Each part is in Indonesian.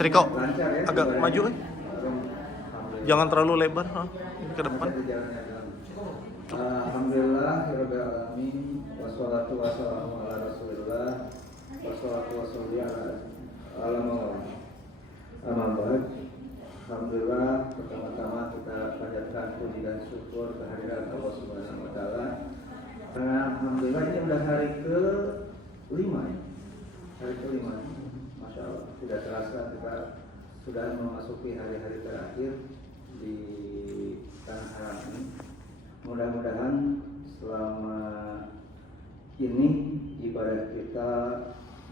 Riko, agak maju kan? Jangan terlalu lebar, ini ke depan. Alhamdulillahirabbil alamin wassalatu wassalamu ala Rasulillah wassalatu wassalamu ala Muhammad. Alhamdulillah, pertama-tama kita panjatkan puji dan syukur kehadiran Allah Subhanahu wa taala. Alhamdulillah ini udah hari ke-5 ya. Hari ke-5. Masya Allah, tidak terasa kita sudah memasuki hari-hari terakhir di tanah haram ini. Mudah-mudahan selama ini ibadah kita,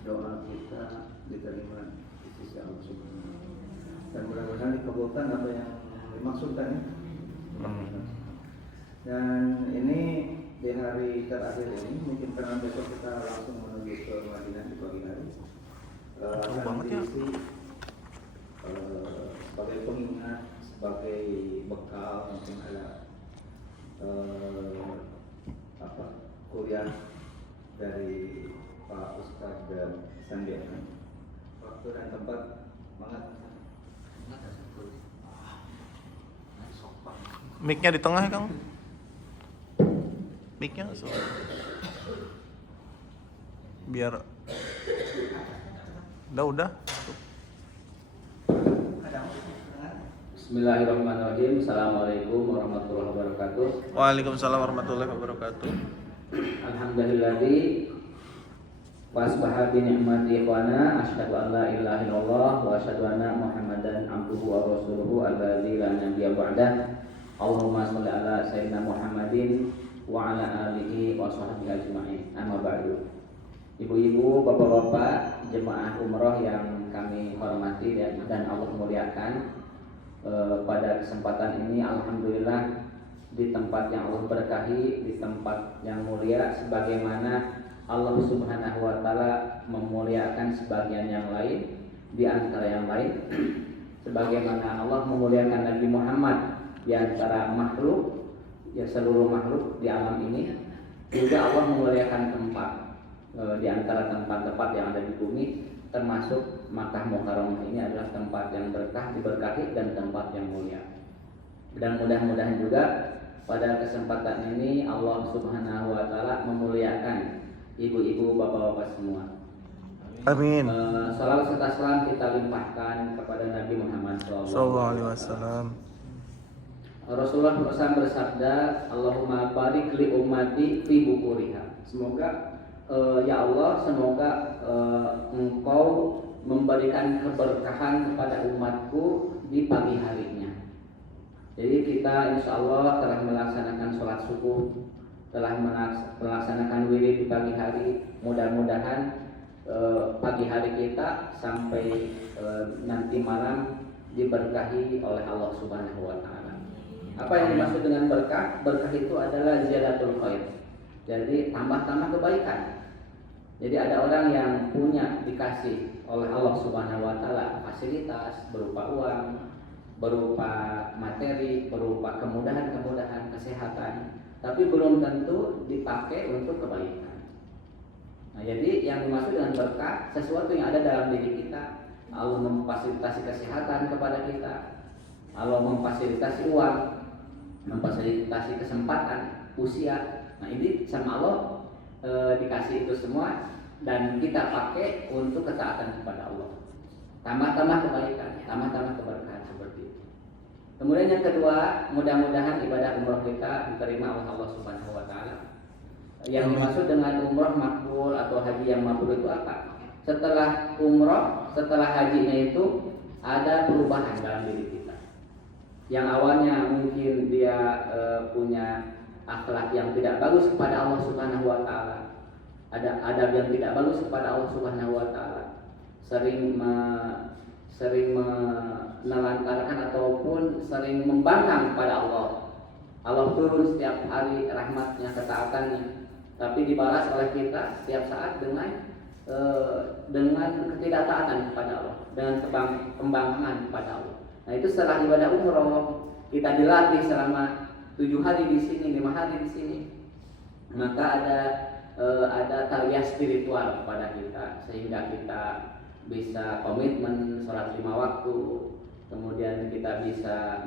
doa kita diterima di sisi Allah Subhanahu wa taala. Dan mudah-mudahan dikabulkan apa yang dimaksudkan. Dan ini di hari terakhir ini, mungkin karena besok kita langsung menuju ke Madinah di pagi hari. Akan diisi sebagai pengingat, sebagai bekal, mungkin ada kuliah dari Pak Ustadz dan Sandiaga. Waktu dan tempat banget. Mic-nya di tengah, Kang. Mic-nya so. Biar udah. Bismillahirrahmanirrahim. Assalamualaikum warahmatullahi wabarakatuh. Waalaikumsalam warahmatullahi wabarakatuh. Alhamdulillahi wasbaha bi ni'mati ikhwana asyhadu an la ilaha illallah wa asyhadu anna Muhammadan abduhu wa rasuluhu alladzi la nabiyya ba'dah. Allahumma shalli ala sayyidina Muhammadin wa ala alihi wa sahbihi ajma'in. Amma ba'du. Ibu-ibu, bapak-bapak, jemaah umroh yang kami hormati dan Allah muliakan, pada kesempatan ini alhamdulillah di tempat yang Allah berkahi, di tempat yang mulia, sebagaimana Allah Subhanahu wa taala memuliakan sebagian yang lain di antara yang lain, sebagaimana Allah memuliakan Nabi Muhammad di antara makhluk, ya seluruh makhluk di alam ini, juga Allah memuliakan tempat di antara tempat-tempat yang ada di bumi, termasuk Makkah Mukarramah ini adalah tempat yang berkah, diberkahi dan tempat yang mulia. Dan mudah-mudahan juga pada kesempatan ini Allah Subhanahu wa taala memuliakan ibu-ibu, bapak-bapak semua. Amin. Salawat serta salam kita limpahkan kepada Nabi Muhammad SAW. Rasulullah SAW bersabda, Allahumma barik li ummati fi bukuriha. Semoga ya Allah, semoga Engkau memberikan keberkahan kepada umatku di pagi harinya. Jadi kita insya Allah telah melaksanakan sholat subuh, telah melaksanakan wirid di pagi hari. Mudah-mudahan pagi hari kita sampai nanti malam diberkahi oleh Allah Subhanahu wa taala. Apa yang dimaksud dengan berkah? Berkah itu adalah ziyadatul khair. Jadi tambah-tambah kebaikan. Jadi ada orang yang punya, dikasih oleh Allah Subhanahu wa taala fasilitas berupa uang, berupa materi, berupa kemudahan-kemudahan kesehatan, tapi belum tentu dipakai untuk kebaikan. Nah, jadi yang dimaksud dengan berkah sesuatu yang ada dalam diri kita. Allah memfasilitasi kesehatan kepada kita, Allah memfasilitasi uang, memfasilitasi kesempatan, usia. Nah, ini sama Allah dikasih itu semua dan kita pakai untuk ketaatan kepada Allah. Tambah-tambah kebaikan, tambah-tambah keberkahan seperti itu. Kemudian yang kedua, mudah-mudahan ibadah umroh kita diterima oleh Allah Subhanahu wa taala. Yang dimaksud dengan umroh makbul atau haji yang makbul itu apa? Setelah umroh, setelah hajinya itu ada perubahan dalam diri kita. Yang awalnya mungkin dia punya akhlak yang tidak bagus kepada Allah Subhanahu wa taala, ada adab yang tidak bagus kepada Allah Subhanahu wa taala, sering menelantarkan ataupun sering membangkang kepada Allah. Allah turun setiap hari rahmatnya, ketaatannya, tapi dibalas oleh kita setiap saat dengan ketidaktaatan kepada Allah, dengan pembangkangan kepada Allah. Nah, itu setelah ibadah umroh kita dilatih selama 7 hari di sini, 5 hari di sini, maka ada tarbiyah spiritual kepada kita, sehingga kita bisa komitmen sholat 5 waktu, kemudian kita bisa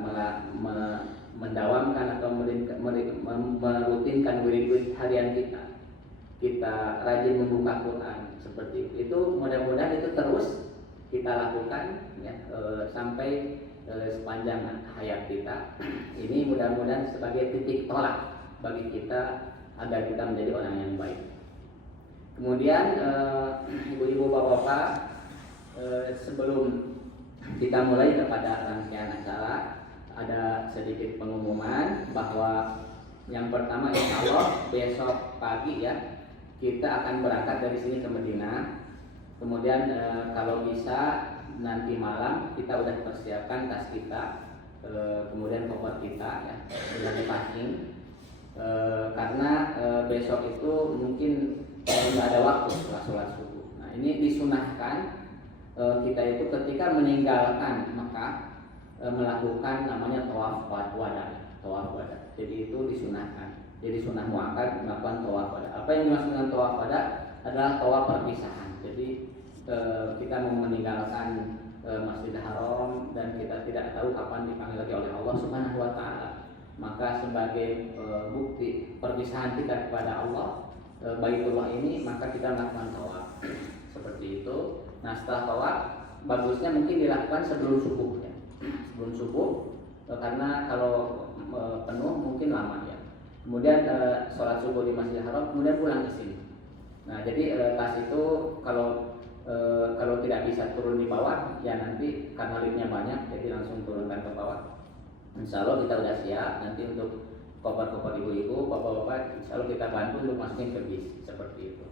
mendawamkan atau merutinkan wirid-wirid harian kita rajin membuka Quran seperti itu. Itu mudah-mudahan itu terus kita lakukan ya, sampai sepanjang hayat kita. Ini mudah-mudahan sebagai titik tolak bagi kita agar kita menjadi orang yang baik. Kemudian ibu-ibu, bapak-bapak, sebelum kita mulai kepada rangkaian acara, ada sedikit pengumuman bahwa yang pertama insya Allah besok pagi ya kita akan berangkat dari sini ke Medina. Kemudian kalau bisa nanti malam kita udah persiapkan tas kita, kemudian koper kita ya sudah dipacking, karena besok itu mungkin nggak ada waktu setelah sholat subuh. Nah ini disunahkan kita itu ketika meninggalkan Mekah melakukan namanya tawaf wada. Jadi itu disunahkan. Jadi sunnah muakkad melakukan tawaf wada. Apa yang dimaksud dengan tawaf wada adalah tawaf perpisahan. Jadi kita mau meninggalkan Masjidil Haram dan kita tidak tahu kapan dipanggil lagi oleh Allah Subhanahu wa taala. Maka sebagai bukti perpisahan kita kepada Allah Baitullah ini, maka kita melakukan tawaf. Seperti itu. Nah, setelah tawaf bagusnya mungkin dilakukan sebelum subuh ya. Sebelum subuh karena kalau penuh mungkin lama ya. Kemudian sholat subuh di Masjidil Haram, kemudian pulang ke sini. Nah, jadi tas itu kalau tidak bisa turun di bawah, ya nanti karena liftnya banyak, jadi langsung turunkan ke bawah. Insya Allah kita udah siap. Nanti untuk koper-koper ibu-ibu, bapak-bapak, insya Allah kita bantu untuk masukin ke bis seperti itu.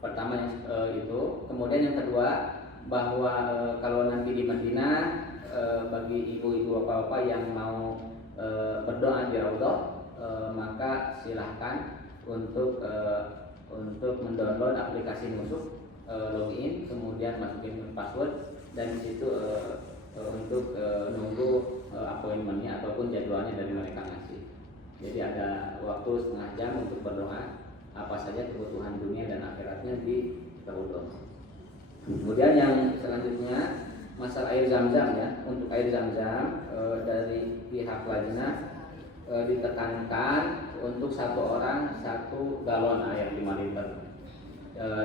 Pertama yang itu. Kemudian yang kedua bahwa kalau nanti di Madinah bagi ibu-ibu bapak-bapak yang mau berdoa di Raudhah, maka silahkan untuk mendownload aplikasi Nusuk, login, kemudian masukin password dan di situ untuk nunggu appointmentnya ataupun jadwalnya dari mereka ngasih. Jadi ada waktu setengah jam untuk berdoa apa saja kebutuhan dunia dan akhiratnya di Raudhah. Kemudian yang selanjutnya masalah air zam-zam ya. Untuk air zam-zam dari pihak lajnah ditekankan untuk satu orang 1 galon air 5 liter.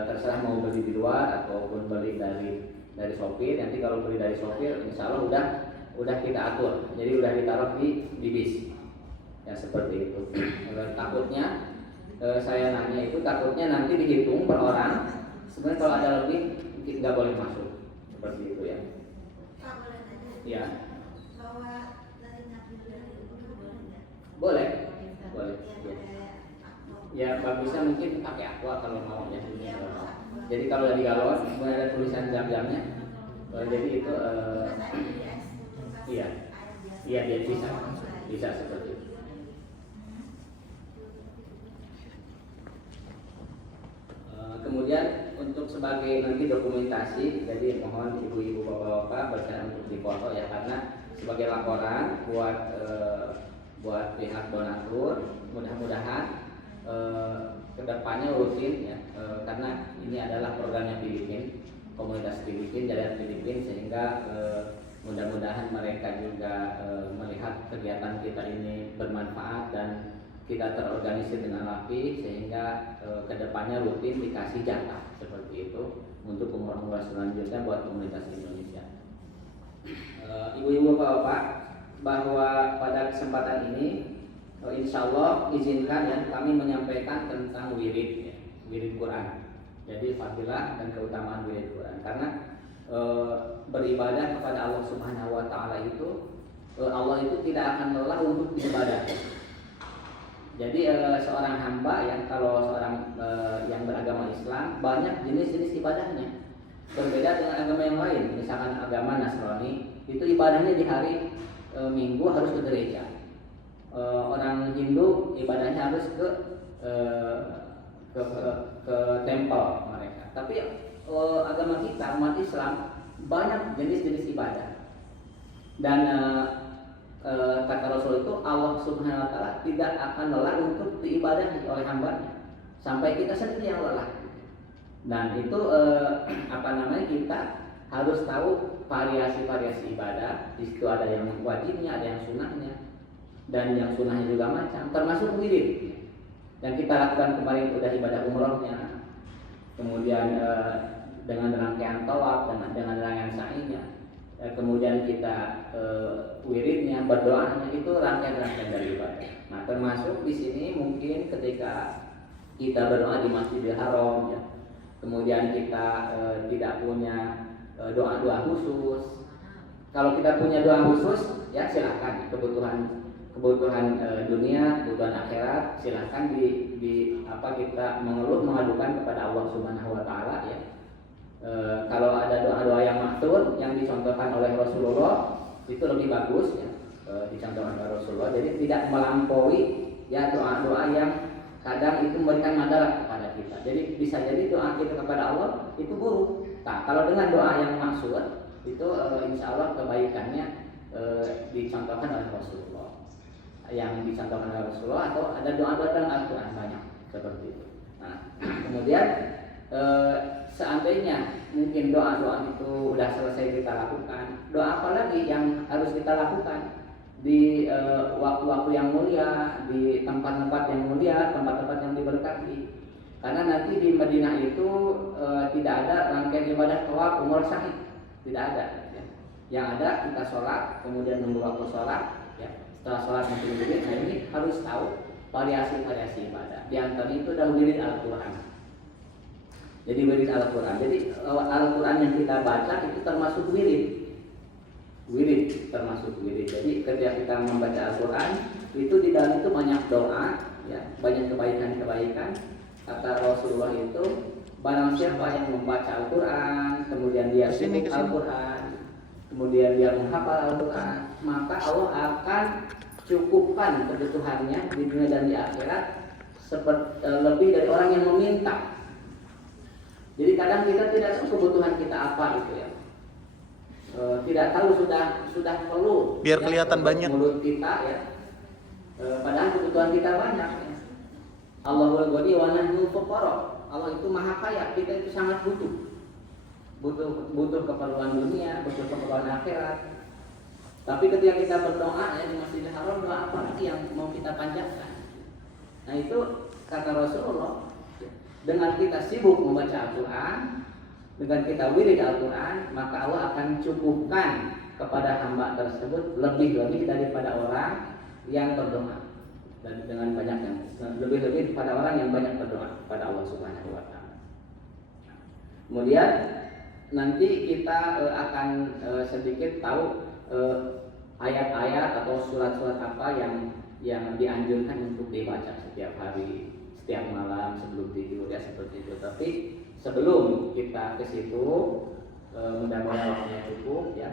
Terserah mau beli di luar ataupun beli dari sopir. Nanti kalau beli dari sopir, insya Allah udah kita atur. Jadi udah ditaruh di bis. Ya seperti itu. Takutnya saya nanya itu takutnya nanti dihitung per orang. Sebenarnya kalau ada lebih nggak boleh masuk. Seperti itu ya. Pak, boleh nanya? Ya. Bawa dari Nabi dari Umur boleh nggak? Boleh. Boleh. Ya, Ya. aku. Ya bagusnya mungkin pakai aqua kalau mau ya. Jadi kalau dari galon kemudian ada tulisan jam-jamnya. Jadi itu iya. Iya dia bisa seperti itu. Kemudian untuk sebagai nanti dokumentasi, jadi mohon ibu-ibu bapak-bapak berkenan untuk dipoto ya, karena sebagai laporan buat pihak donatur. Mudah-mudahan kedepannya rutin ya, karena ini adalah programnya Filipin, komunitas Filipin, jalan Filipin, sehingga mudah-mudahan mereka juga melihat kegiatan kita ini bermanfaat dan kita terorganisir dengan rapi, sehingga kedepannya rutin dikasih jatah seperti itu untuk umroh-umroh selanjutnya buat komunitas Indonesia. Ibu-ibu bapak-bapak, bahwa pada kesempatan ini insya Allah izinkan ya kami menyampaikan tentang wirid ya, wirid Quran. Jadi fadilah dan keutamaan wirid Quran, karena beribadah kepada Allah Subhanahu wa taala itu Allah itu tidak akan lelah untuk beribadah. Jadi seorang hamba ya, kalau seorang yang beragama Islam banyak jenis-jenis ibadahnya. Berbeda dengan agama yang lain. Misalkan agama Nasrani itu ibadahnya di hari Minggu harus ke gereja. Orang Hindu ibadahnya harus ke tempel mereka. Tapi agama kita umat Islam banyak jenis-jenis ibadah. Dan kata Rasul itu Allah Subhanahu wa taala tidak akan lelah untuk diibadahi oleh hambanya sampai kita sendiri yang lelah. Dan itu kita harus tahu variasi-variasi ibadah. Di situ ada yang wajibnya, ada yang sunnahnya, dan yang sunnahnya juga macam, termasuk wirid yang kita lakukan kemarin udah ibadah umrohnya, kemudian dengan rangkaian tawaf, dengan rangkaian sa'inya, kemudian kita wiridnya, berdoanya, itu rangkaian-rangkaian dari ibadah. Nah, termasuk di sini mungkin ketika kita berdoa di Masjidil Haram, ya, kemudian kita tidak punya doa-doa khusus. Kalau kita punya doa khusus, ya silakan. Kebutuhan dunia, kebutuhan akhirat, silahkan kita mengadukan kepada Allah Subhanahu Wa Taala, ya. Kalau ada doa-doa yang maksud yang dicontohkan oleh Rasulullah, itu lebih bagus, ya, dicontohkan oleh Rasulullah. Jadi tidak melampaui, ya, doa-doa yang kadang itu memberikan madarat kepada kita. Jadi bisa jadi doa kita kepada Allah itu buruk. Nah, kalau dengan doa yang maksud itu insya Allah kebaikannya dicontohkan oleh Rasulullah. Yang dicontohkan oleh Rasulullah, atau ada doa-doa dalam Al-Quran banyak seperti itu. Nah, kemudian seandainya mungkin doa-doa itu sudah selesai kita lakukan, doa apa lagi yang harus kita lakukan di waktu-waktu yang mulia, di tempat-tempat yang mulia, tempat-tempat yang diberkati? Karena nanti di Madinah itu tidak ada rangkaian ibadah tawaf, umrah, sa'i, tidak ada, ya. Yang ada kita sholat, kemudian nunggu waktu sholat, ya. Setelah sholat nanti berdiri. Nah, ini harus tahu variasi-variasi ibadah. Di antara itu adalah wirid Al-Quran. Jadi wirid Al-Quran. Jadi Al-Quran yang kita baca itu termasuk wirid. Wirid termasuk wirid. Jadi ketika kita membaca Al-Quran itu di dalam itu banyak doa, ya, banyak kebaikan-kebaikan. Kata Rasulullah itu, barang siapa yang membaca Al-Quran, kemudian dia sibuk Al-Quran, kemudian dia menghafal Al-Quran, maka Allah akan cukupkan kebutuhannya di dunia dan di akhirat lebih dari orang yang meminta. Jadi kadang kita tidak tahu kebutuhan kita apa itu, ya. Tidak tahu sudah perlu. Biar kelihatan banyak. Mulut kita, ya. Padahal kebutuhan kita banyak, ya. Allahul Ghani wa nahnu fuqara. Allah itu maha kaya, kita itu sangat butuh keperluan dunia, butuh keperluan akhirat. Tapi ketika kita berdoa, ya, di Masjidil Haram, doa apa lagi yang mau kita panjatkan? Nah, itu kata Rasulullah, dengan kita sibuk membaca Al-Quran, dengan kita wirid Al-Quran, maka Allah akan cukupkan kepada hamba tersebut lebih-lebih daripada orang yang berdoa. Dan dengan banyak yang lebih-lebih kepada orang yang banyak berdoa kepada Allah Subhanahu Wa Taala. Kemudian nanti kita akan sedikit tahu ayat-ayat atau surat-surat apa yang dianjurkan untuk dibaca setiap hari, setiap malam sebelum tidur, ya, seperti itu. Tapi sebelum kita ke situ, mudah-mudahan waktunya cukup, ya,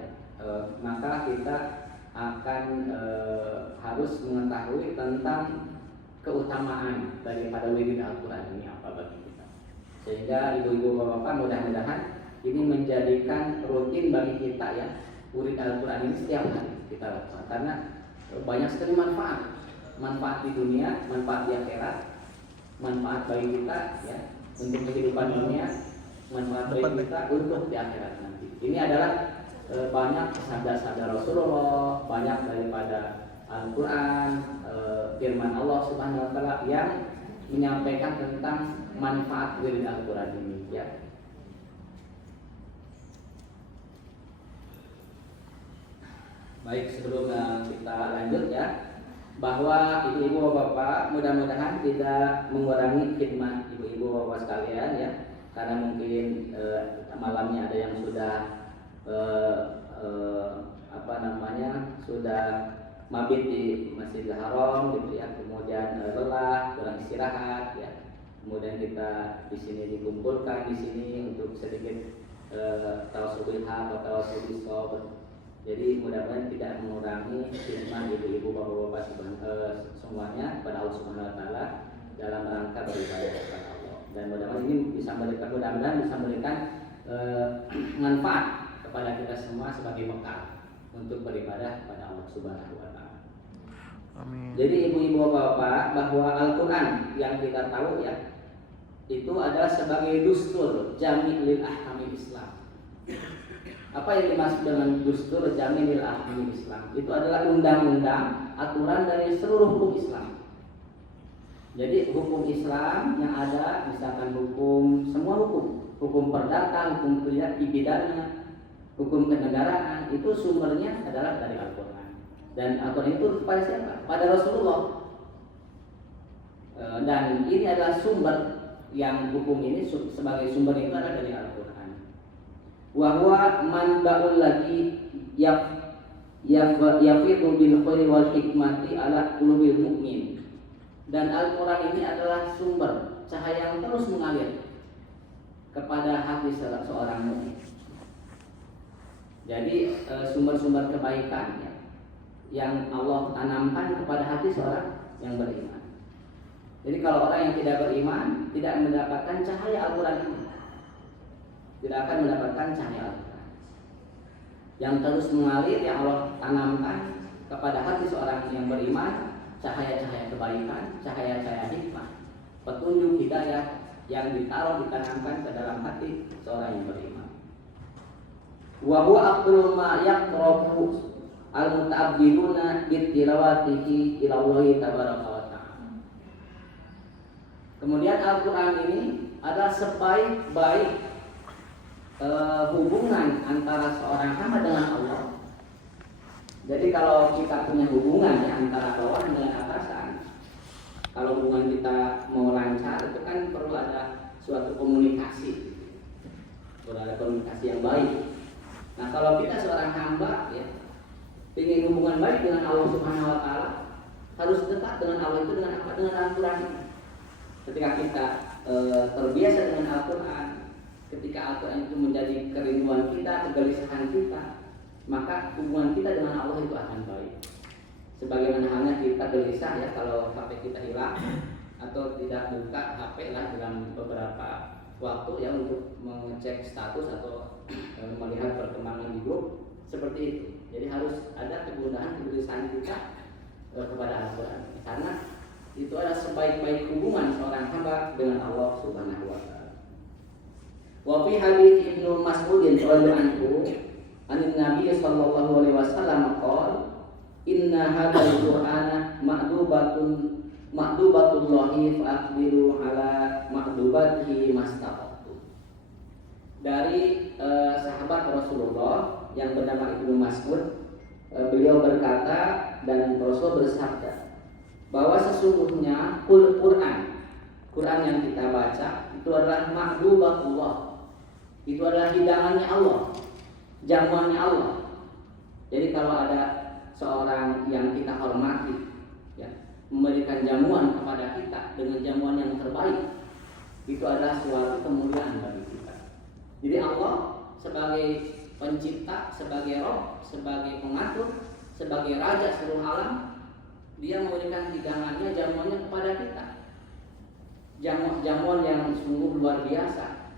maka kita akan harus mengetahui tentang keutamaan daripada wirid Al-Quran ini apa bagi kita. Sehingga ibu-ibu bapak-bapak mudah-mudahan ini menjadikan rutin bagi kita, ya, wirid Al-Quran ini setiap hari kita lakukan. Karena banyak sekali manfaat di dunia, manfaat di akhirat, manfaat bagi kita, ya, untuk kehidupan dunia, manfaat bagi kita untuk di akhirat nanti. Ini adalah banyak sabda-sabda Rasulullah, banyak daripada Al-Quran, firman Allah Subhanahu Wa Taala yang menyampaikan tentang manfaat wirid Al-Quran ini, ya. Baik, sebelum kita lanjut, ya, bahwa ibu-ibu bapak mudah-mudahan tidak mengurangi khidmat ibu-ibu bapak sekalian, ya, karena mungkin malamnya ada yang sudah sudah mabit di Masjidil Haram, gitu, ya, kemudian lelah, kurang istirahat, ya, kemudian kita di sini dikumpulkan di sini untuk sedikit tawasul atau tawasul sob. Jadi mudah-mudahan tidak mengurangi khidmat ibu-ibu bapak-bapak semuanya kepada Allah Subhanahu Wa Taala dalam rangka beribadah kepada Allah. Dan mudah-mudahan ini bisa memberikan manfaat kepada kita semua sebagai bekal untuk beribadah kepada Allah Subhanahu Wa Taala. Amin. Jadi ibu-ibu bapak-bapak, bahwa Al-Quran yang kita tahu, ya, itu adalah sebagai dustur jami' lil ahkamil Islam. Apa yang dimaksud dengan dustur jami' lil ahkamil Islam? Itu adalah undang-undang, aturan dari seluruh hukum Islam. Jadi hukum Islam yang ada, misalkan semua hukum perdata, hukum pidana, hukum kenegaraan, itu sumbernya adalah dari Al-Quran. Dan Al-Quran itu kepada siapa? Pada Rasulullah. Dan ini adalah sumber yang hukum ini sebagai sumber itu adalah dari Al-Quran. Wa huwa manba'ul ladzi yafiqu bil khairi wal hikmati ala qulubil mu'min. Dan Al-Quran ini adalah sumber cahaya yang terus mengalir kepada hati seorang mukmin. Jadi sumber-sumber kebaikan ya, yang Allah tanamkan kepada hati seorang yang beriman. Jadi kalau orang yang tidak beriman tidak mendapatkan cahaya Al-Quran ini, tidak akan mendapatkan cahaya Al-Quran yang terus mengalir, yang Allah tanamkan kepada hati seorang yang beriman. Cahaya-cahaya kebaikan, cahaya-cahaya hikmah, petunjuk hidayah yang ditanamkan ke dalam hati seorang yang beriman. Wa huwa aqlu ma yaqrabu al-muta'abbiduna bi tilawatihi ila Allah tabaraka wa ta'ala. Kemudian Al-Qur'an ini adalah sebaik-baik hubungan antara seorang hamba dengan Allah. Jadi kalau kita punya hubungan ya antara bawahan dengan atasan, kalau hubungan kita mau lancar itu kan perlu ada suatu komunikasi, perlu ada komunikasi yang baik. Nah kalau kita seorang hamba ya ingin hubungan baik dengan Allah Subhanahu Wa Taala, harus dekat dengan Allah itu dengan apa? Dengan Al-Quran. Ketika kita terbiasa dengan Al-Quran, ketika Al-Quran itu menjadi kerinduan kita, kegelisahan kita, maka hubungan kita dengan Allah itu akan baik. Sebagaimana halnya kita gelisah ya kalau HP kita hilang atau tidak buka HP lah dalam beberapa waktu ya untuk mengecek status atau melihat perkembangan di grup, seperti itu. Jadi harus ada kegundahan, kegelisahan kita kepada Al-Quran, karena itu adalah sebaik-baik hubungan seorang hamba dengan Allah Subhanahu wa taala. Wa fi hadits Ibnu Mas'ud radhiyallahu anhu an Nabi sallallahu alaihi wasallam qala inna hadzal qur'ana ma'dubatullahi fa'aqbilu ala ma'dubatihi mastaqatu. Dari sahabat Rasulullah yang bernama Ibnu Mas'ud, beliau berkata dan Rasul bersabda bahwa sesungguhnya Quran yang kita baca itu adalah ma'dubatullah, itu adalah hidangannya Allah, jamuannya Allah. Jadi kalau ada seorang yang kita hormati ya, memberikan jamuan kepada kita dengan jamuan yang terbaik, itu adalah suatu kemuliaan bagi kita. Jadi Allah sebagai pencipta, sebagai Rabb, sebagai pengatur, sebagai raja seluruh alam, dia memberikan hidangannya, jamuannya kepada kita. Jamuan yang sungguh luar biasa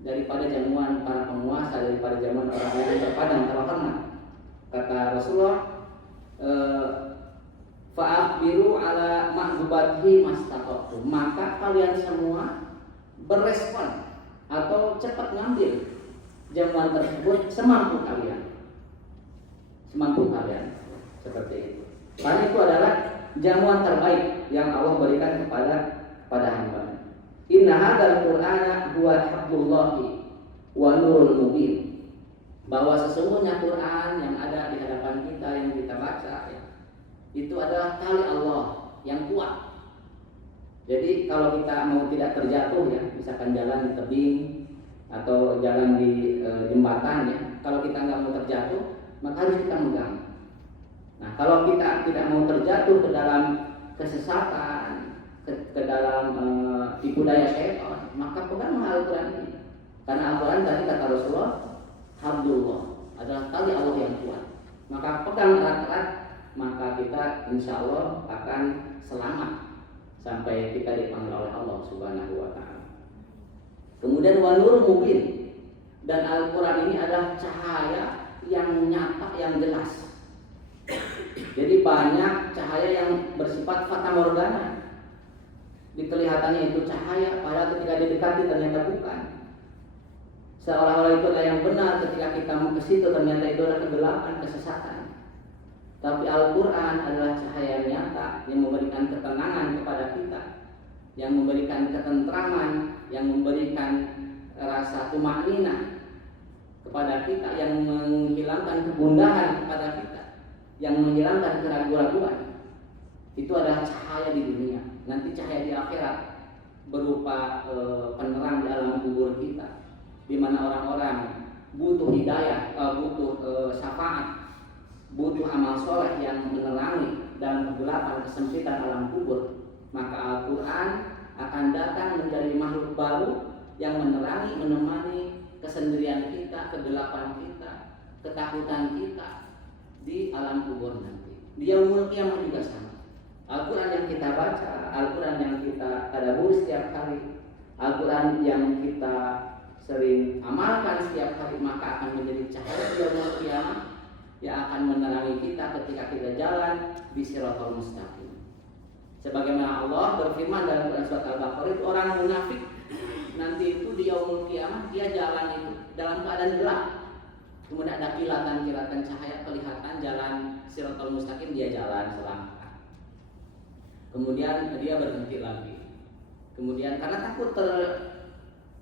daripada jamuan para penguasa, daripada jamuan orang yang terpadang terhormat. Kata Rasulullah, fa'akhbiru ala ma'dubatihi mastaqatu. Maka kalian semua berespon atau cepat ngambil jamuan tersebut semampu kalian. Seperti itu. Karena itu adalah jamuan terbaik yang Allah berikan kepada hamba. Inna hadzal qur'ana huwa hablullahi wa nurul mubin. Bahwa sesungguhnya Quran yang ada di hadapan kita yang kita baca ya, itu adalah tali Allah yang kuat. Jadi kalau kita mau tidak terjatuh ya, misalkan jalan di tebing atau jalan di jembatan ya, kalau kita nggak mau terjatuh, maka harus kita megang. Nah, kalau kita tidak mau terjatuh ke dalam kesesatan, ke dalam tipu daya syaitan, maka peganglah Al-Quran ini. Karena Al-Quran tadi kata Rasulullah, Habdullah adalah tali Allah yang kuat. Maka pegang erat-erat, maka kita insya Allah akan selamat sampai kita dipanggil oleh Allah Subhanahu wa taala. Kemudian wa nurul mubin, dan Al-Quran ini adalah cahaya yang nyata, yang jelas. Jadi banyak cahaya yang bersifat fata morgana. Kelihatannya itu cahaya, padahal ketika didekati ternyata bukan. Seolah-olah itu adalah yang benar, ketika kita mau ke situ ternyata itu adalah kegelapan, kesesatan. Tapi Al-Quran adalah cahaya nyata yang memberikan ketenangan kepada kita, yang memberikan ketentraman, yang memberikan rasa tumakninah kepada kita, yang menghilangkan kegundahan kepada kita, yang menghilangkan keraguan-raguan. Itu adalah cahaya di dunia. Nanti cahaya di akhirat berupa penerang di alam kubur kita, di mana orang-orang butuh hidayah, butuh syafaat, butuh amal soleh yang menerangi dalam kegelapan kesempitan alam kubur. Maka Al-Quran akan datang menjadi makhluk baru yang menerangi, menemani kesendirian kita, kegelapan kita, ketakutan kita di alam kubur nanti. Di yaumul qiyamah juga sama. Al-Quran yang kita baca, Al-Quran yang kita tadabbur setiap hari, Al-Quran yang kita sering amalkan setiap hari, maka akan menjadi cahaya di yaumul qiyamah yang akan menerangi kita ketika kita jalan di Shiratal Mustaqim. Sebagaimana Allah berfirman dalam Quran surat Al-Baqarah, itu orang munafik nanti itu di yaumul qiyamah dia jalan itu dalam keadaan gelap. Kemudian ada kilatan-kilatan cahaya kelihatan jalan Shiratal Mustaqim, dia jalan selangkah. Kemudian dia berhenti lagi. Kemudian karena takut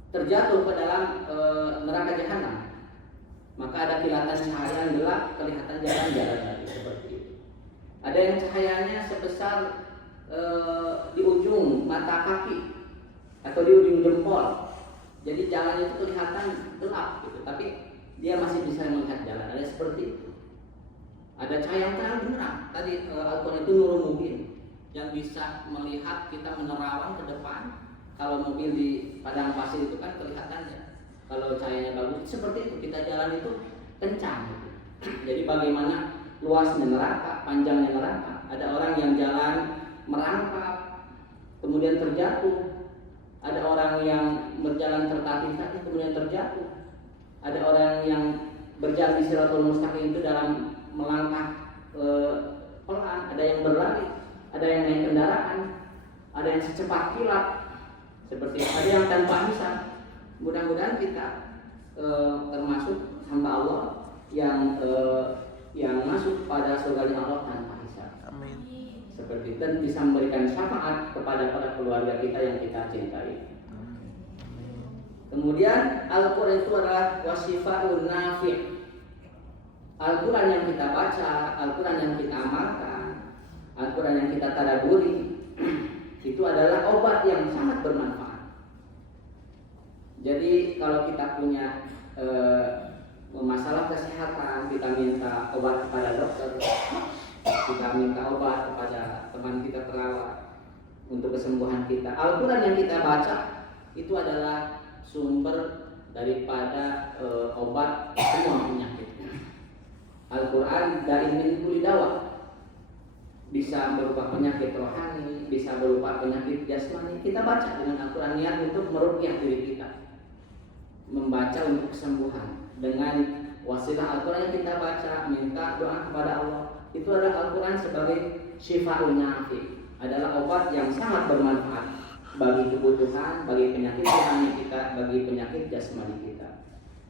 terjatuh ke dalam neraka jahanam, maka ada kilatan cahaya yang gelap, kelihatan jalan-jalan lagi seperti itu. Ada yang cahayanya sebesar di ujung mata kaki atau di ujung jempol. Jadi jalannya itu kelihatan gelap gitu, tapi dia masih bisa melihat jalan. Ada seperti itu. Ada cahaya yang terang benderang. Tadi Al-Quran itu nurul mubin, yang bisa melihat kita menerawang ke depan. Kalau mobil di padang pasir itu kan kelihatannya. Kalau cahayanya bagus, seperti itu kita jalan itu kencang. Gitu. Jadi bagaimana luasnya neraka, panjangnya neraka. Ada orang yang jalan merangkak, kemudian terjatuh. Ada orang yang berjalan tertatih-tatih kemudian terjatuh. Ada orang yang berjalan di Shiratal Mustaqim itu dalam melangkah pelan. Ada yang berlari, ada yang naik kendaraan, ada yang secepat kilat. Seperti itu. Ada yang tanpa hisab. Mudah-mudahan kita termasuk hamba Allah yang masuk pada surga Allah tanpa hisab. Amin. Seperti itu, dan bisa memberikan syafaat kepada para keluarga kita yang kita cintai. Kemudian Al-Quran itu adalah wasifaun nafi'. Al-Quran yang kita baca, Al-Quran yang kita amalkan, Al-Quran yang kita tadabburi itu adalah obat yang sangat bermanfaat. Jadi kalau kita punya masalah kesehatan, kita minta obat kepada dokter, kita minta obat kepada teman kita perawat untuk kesembuhan kita. Al-Quran yang kita baca itu adalah sumber daripada obat semua penyakit. Al-Quran dari min kulli dawa, bisa berupa penyakit rohani, bisa berupa penyakit jasmani. Kita baca dengan Al-Quran niat untuk meruqyah diri kita, membaca untuk kesembuhan dengan wasilah Al-Quran yang kita baca, minta doa kepada Allah. Itu adalah Al-Quran sebagai syifaun nafi', adalah obat yang sangat bermanfaat bagi kebutuhan, bagi penyakit rohani kita, bagi penyakit jasmani kita.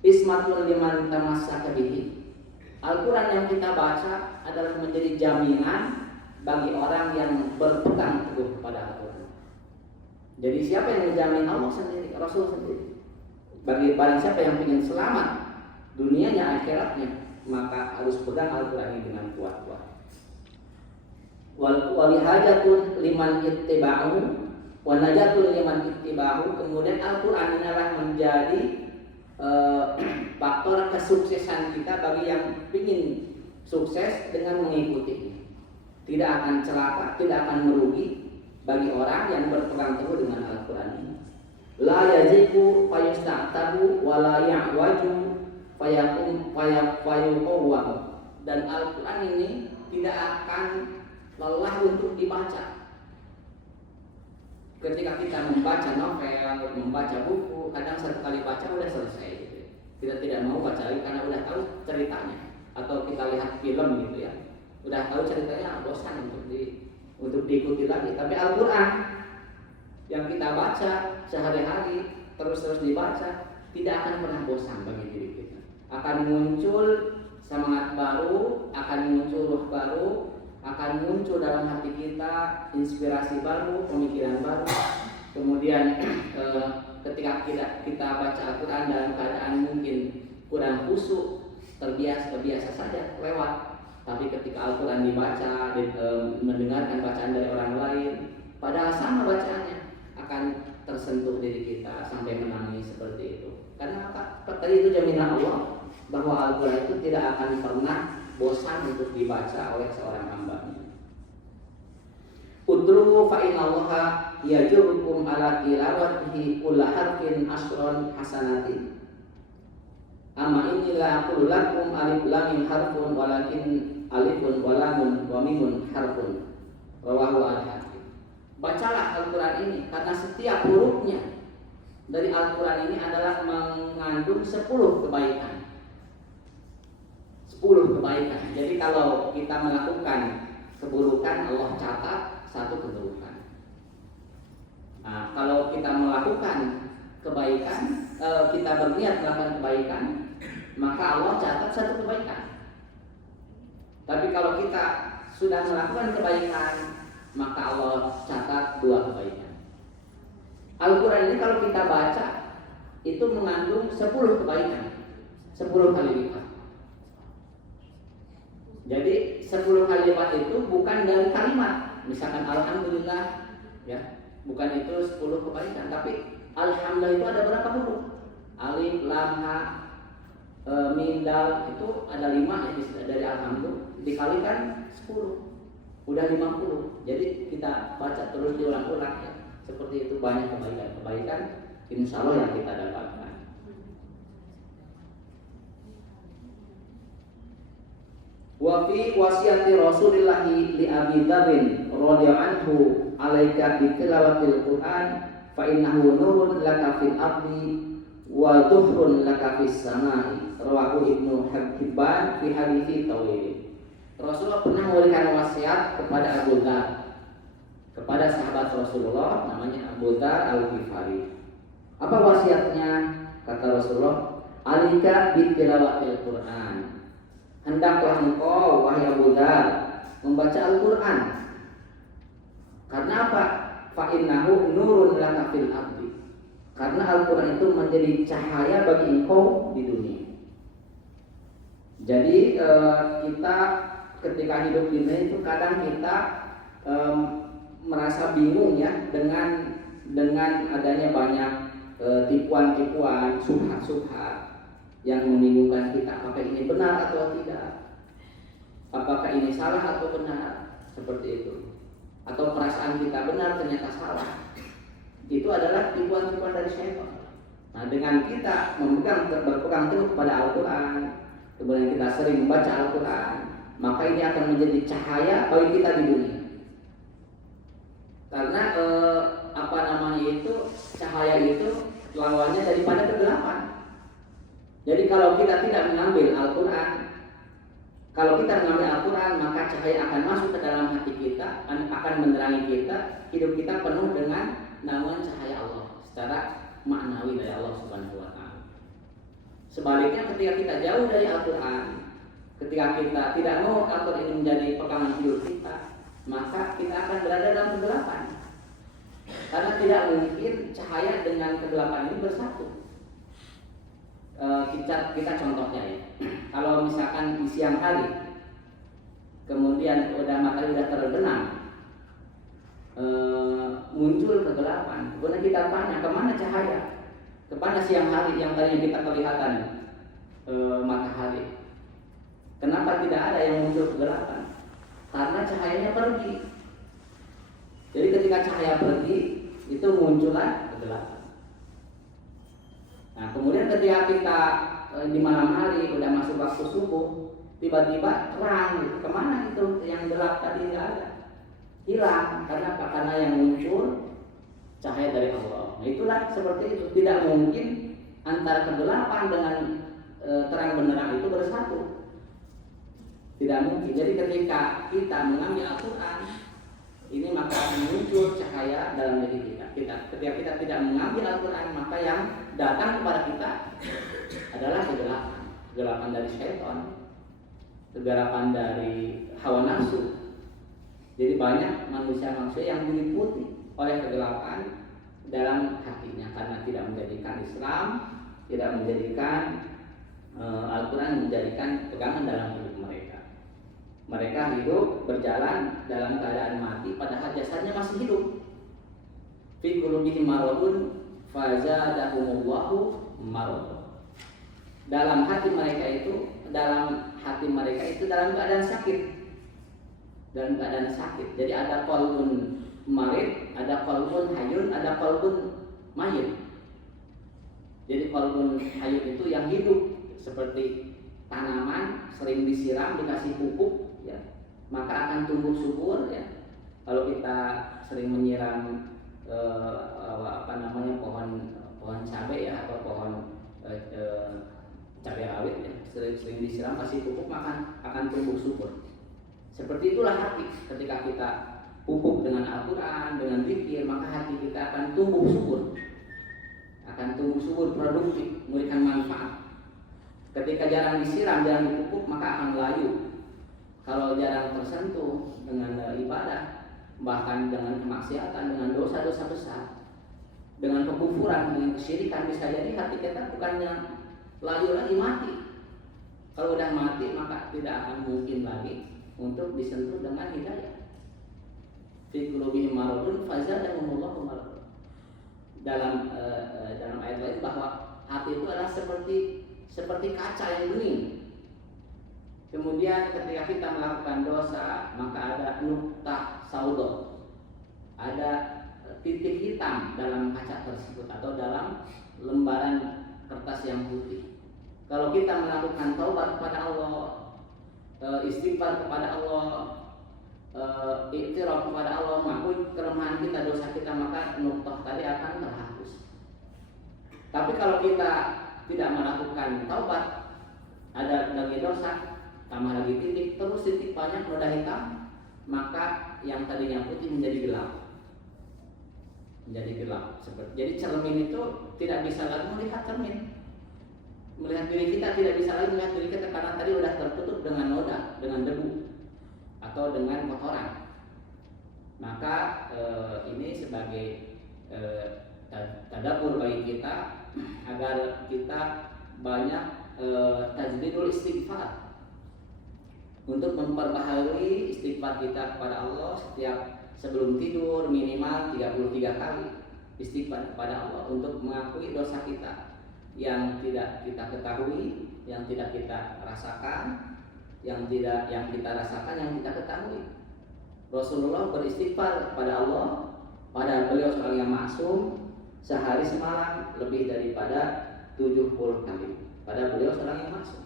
Ismatul liman tamassaka bihi. Al-Quran yang kita baca adalah menjadi jaminan bagi orang yang berpegang teguh kepada Al-Quran. Jadi siapa yang menjamin? Allah sendiri, Rasul sendiri. Bagi barang siapa yang ingin selamat dunianya akhiratnya, maka harus pegang Al-Quran ini dengan kuat-kuat. Walihajatun liman ittiba'u wa najatun liman ittiba'u. Kemudian Al-Quran adalah menjadi faktor kesuksesan kita bagi yang ingin sukses dengan mengikutinya. Tidak akan celaka, tidak akan merugi bagi orang yang berpegang teguh dengan Al-Quran ini. La yajibu fayusta'tabu wa la ya'waju fayuqawwam. Dan Al-Quran ini tidak akan lelah untuk dibaca. Ketika kita membaca novel, membaca buku, kadang satu kali baca udah selesai gitu. Kita tidak mau baca lagi karena udah tahu ceritanya. Atau kita lihat film gitu ya, udah tahu ceritanya, bosan untuk diikuti lagi. Tapi Al-Quran yang kita baca sehari-hari terus-terus dibaca tidak akan pernah bosan bagi diri kita. Akan muncul semangat baru, akan muncul ruh baru, akan muncul dalam hati kita inspirasi baru, pemikiran baru. Kemudian ketika kita baca Al-Quran dalam keadaan mungkin kurang khusyuk, terbiasa saja lewat. Tapi ketika Al-Quran dibaca dan mendengarkan bacaan dari orang lain, padahal sama bacaannya, akan tersentuh diri kita sampai menangis seperti itu. Karena apa? Tadi itu jaminan Allah bahwa Al-Quran itu tidak akan pernah bosan untuk dibaca oleh seorang hamba. Udru fa innallaha yajurukum ala tilawatihi kulla harfin asron hasanatin. Amma inni la aqulu lakum alif lam mim harfun walakin alifun wa lamun wa mimun harfun. Rawahu al-Hakim. Bacalah Al-Quran ini karena setiap hurufnya dari Al-Quran ini adalah mengandung 10 kebaikan. 10 kebaikan. Jadi kalau kita melakukan keburukan, Allah catat 1 keburukan. Nah, kalau kita melakukan kebaikan, kita berniat melakukan kebaikan, maka Allah catat 1 kebaikan. Tapi kalau kita sudah melakukan kebaikan, maka Allah catat 2 kebaikan. Al-Quran ini kalau kita baca itu mengandung 10 kebaikan, 10 kali lipat. Jadi 10 kali lipat itu bukan dari kalimat, misalkan Alhamdulillah, ya, bukan itu 10 kebaikan, tapi Alhamdulillah itu ada berapa huruf? Alif, lam, ha, mim, dal, itu ada 5 dari Alhamdulillah, dikalikan 10, udah 50. Jadi kita baca terus diulang-ulang, ya. Seperti itu banyak kebaikan, insya Allah yang kita dapatkan. Wa fi wasiyati Rasulillah li Abi Dzarrin radhiyallahu anhu alaika bi tilawatil Qur'an fa innahu nurun laka fil ardi wa dhuhrun laka fis samai. Rawahu Ibnu Hibban fi hadithi tawil. Rasulullah pernah memberikan wasiat kepada Abu Dzar, kepada sahabat Rasulullah namanya Abu Dzar Al-Ghifari. Apa wasiatnya? Kata Rasulullah, alika bi tilawatil Qur'an. Hendaklah engkau wahai Abu Dzar membaca Al-Qur'an. Karena apa? Fa innahu nurun laka fil ardi. Karena Al-Qur'an itu menjadi cahaya bagi engkau di dunia. Jadi kita ketika hidup di dunia itu kadang kita merasa bingung ya dengan adanya banyak tipuan-tipuan, subhat-subhat yang membingungkan kita, apakah ini benar atau tidak, apakah ini salah atau benar, seperti itu, atau perasaan kita benar ternyata salah. Itu adalah tipuan-tipuan dari syaitan. Nah, dengan kita berpegang teguh kepada Al-Quran, kemudian kita sering membaca Al-Quran, maka ini akan menjadi cahaya bagi kita di dunia. Karena cahaya itu lawannya daripada kegelapan. Jadi kalau kita tidak mengambil Al-Quran, maka cahaya akan masuk ke dalam hati kita, akan menerangi kita, hidup kita penuh dengan naungan cahaya Allah secara maknawi dari Allah Subhanahu wa Ta'ala. Sebaliknya ketika kita jauh dari Al-Quran, ketika kita tidak mau Al-Quran ini menjadi pegangan hidup kita, maka kita akan berada dalam kegelapan. Karena tidak mungkin cahaya dengan kegelapan ini bersatu. Kita contohnya ya, kalau misalkan di siang hari, kemudian matahari sudah terbenam, muncul kegelapan, kemudian kita tanya kemana cahaya, kemana siang hari yang tadinya kita kelihatan matahari, kenapa tidak ada yang muncul kegelapan? Karena cahayanya pergi. Jadi ketika cahaya pergi, itu muncullah kegelapan. Nah, kemudian ketika kita di malam hari udah masuk waktu subuh, tiba-tiba terang gitu. Kemana itu yang gelap tadi nggak ada, hilang. Karena apa? Karena yang muncul cahaya dari Allah. Nah, itulah seperti itu. Tidak mungkin antara kegelapan dengan terang benderang itu bersatu. Tidak mungkin. Jadi ketika kita mengambil Al-Quran ini, maka akan muncul cahaya dalam diri kita. ketika kita tidak mengambil Al-Quran, maka yang datang kepada kita adalah kegelapan dari syaitan, kegelapan dari hawa nafsu. Jadi banyak manusia-manusia yang diliputi oleh kegelapan dalam hatinya karena tidak menjadikan Islam, tidak menjadikan Al-Quran menjadikan pegangan dalam hidup mereka. Mereka hidup berjalan dalam keadaan mati, padahal jasadnya masih hidup. Fi qulubihim maradun fazadahumullahu marad. Dalam hati mereka itu dalam keadaan sakit. Dalam keadaan sakit. Jadi ada qalbun marid, ada qalbun hayyun, ada qalbun mayyit. Jadi qalbun hayyun itu yang hidup, seperti tanaman sering disiram, dikasih pupuk, ya, maka akan tumbuh subur, ya. Kalau kita sering menyiram pohon cabai, ya, atau pohon cabai rawit, ya, sering disiram, kasih pupuk, maka akan tumbuh subur. Seperti itulah hati. Ketika kita pupuk dengan Al-Quran, dengan zikir, maka hati kita akan tumbuh subur, produktif, memberikan manfaat. Ketika jarang disiram, jarang dipupuk, maka akan layu. Kalau jarang tersentuh dengan ibadah, bahkan dengan kemaksiatan, dengan dosa-dosa besar, dengan kekufuran, dengan kesyirikan, bisa jadi hati kita bukannya layu lagi, mati. Kalau udah mati, maka tidak akan mungkin lagi untuk disentuh dengan hidayah. Fi qulubihim maradun fazadahumullahu marad. Dalam ayat lain bahwa hati itu adalah seperti kaca yang bening. Kemudian ketika kita melakukan dosa, maka ada nuqtah sauda, ada titik hitam dalam kaca tersebut atau dalam lembaran kertas yang putih. Kalau kita melakukan taubat kepada Allah, istighfar kepada Allah, iktiraf kepada Allah, mengakui kelemahan kita, dosa kita, maka nuqtah tadi akan terhapus. Tapi kalau kita tidak melakukan taubat, ada lagi dosa, tambah lagi titik, terus titik banyak, noda hitam, maka yang tadinya putih menjadi gelap. Jadi cermin itu tidak bisa lagi melihat cermin. Melihat diri kita tidak bisa lagi melihat diri kita karena tadi sudah tertutup dengan noda, dengan debu atau dengan kotoran. Maka ini sebagai tadabbur bagi kita agar kita banyak tajdidul istighfar, untuk memperbaharui istighfar kita kepada Allah setiap sebelum tidur minimal 33 kali istighfar kepada Allah untuk mengakui dosa kita yang tidak kita ketahui, yang tidak kita rasakan, yang kita rasakan, yang kita ketahui. Rasulullah beristighfar kepada Allah, pada beliau seorang yang maksum, sehari semalam lebih daripada 70 kali. Pada beliau seorang yang maksum.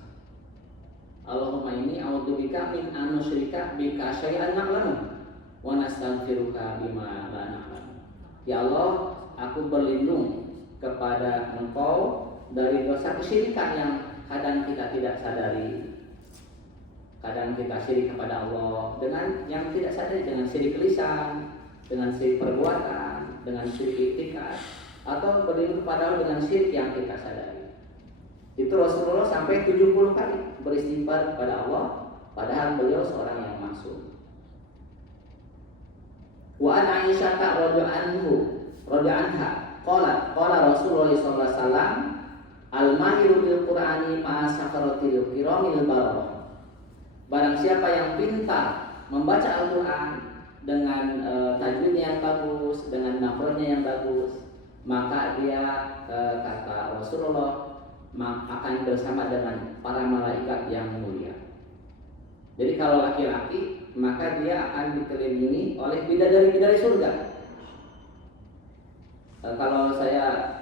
Allahumma inni a'udzubika min an nusyrika bika syai'an na'lamu wa nastaghfiruka bima la na'lamu. Ya Allah, aku berlindung kepada Engkau dari dosa kesyirikan yang kadang kita tidak sadari. Kadang kita syirik kepada Allah dengan yang tidak sadari, dengan syirik lisan, dengan syirik perbuatan, dengan syirik iktikad, atau berlindung kepada Allah dengan syirik yang kita sadari. Itu Rasulullah sampai 70 kali beristighfar kepada Allah, padahal beliau seorang yang maksum. Wa an Aisyah radhiyallahu anha qala Rasulullah sallallahu alaihi wasallam al-mahiru bil Qur'ani ma'a safaratil kiramil bararah. Barang siapa yang pintar membaca Al-Quran dengan tajwidnya yang bagus, dengan nafrahnya yang bagus, maka dia kata Rasulullah akan bersama dengan para malaikat yang mulia. Jadi kalau laki-laki, maka dia akan dikelilingi oleh bidadari-bidadari surga. Kalau saya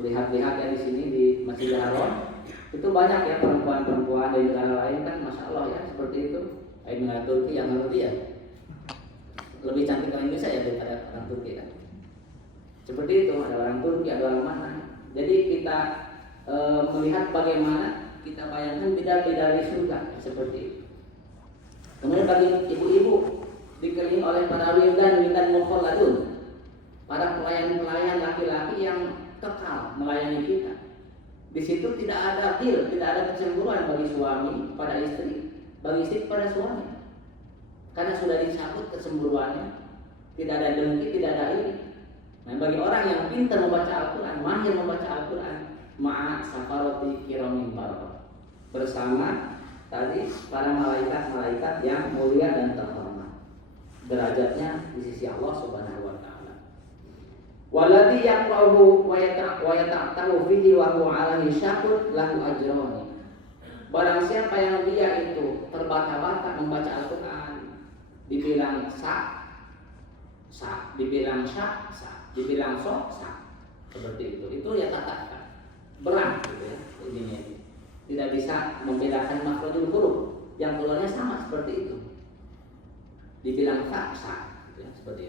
lihat-lihat ya di sini di Masjidil Haram, itu banyak ya perempuan-perempuan dari negara lain kan, masya Allah ya, seperti itu. Negara Turki yang ngerti ya, lebih cantik orang Indonesia ya daripada orang Turki kan. Seperti itu, ada orang Turki, ada orang mana. Jadi kita melihat bagaimana kita bayangkan bidadari surga seperti itu. Kemudian bagi ibu-ibu dikelilingi oleh para wildan mukhalladun. para pelayan-pelayan laki-laki yang kekal melayani kita. Di situ tidak ada ghil, tidak ada kecemburuan bagi suami pada istri, bagi istri pada suami. Karena sudah dicabut kecemburuannya, tidak ada dengki, tidak ada iri. Nah, bagi orang yang pintar membaca Al-Quran, mahir membaca Al-Quran, ma'a safarati kiramin barokah, bersama tadi para malaikat-malaikat yang mulia dan terhormat, derajatnya di sisi Allah Subhanahu wa taala. Walladzi yaqra'uhu wa yata'tahu fihi wa huwa 'alaihi syaqut lahu ajrani. Barang siapa yang dia itu terbata-bata membaca Al-Quran, dibilang sa, dibilang sya, dibilang so, seperti itu ya kata berat gitu ya, ininya tidak bisa membedakan makhrajul huruf yang keluarnya sama seperti itu, dibilang sa gitu ya, seperti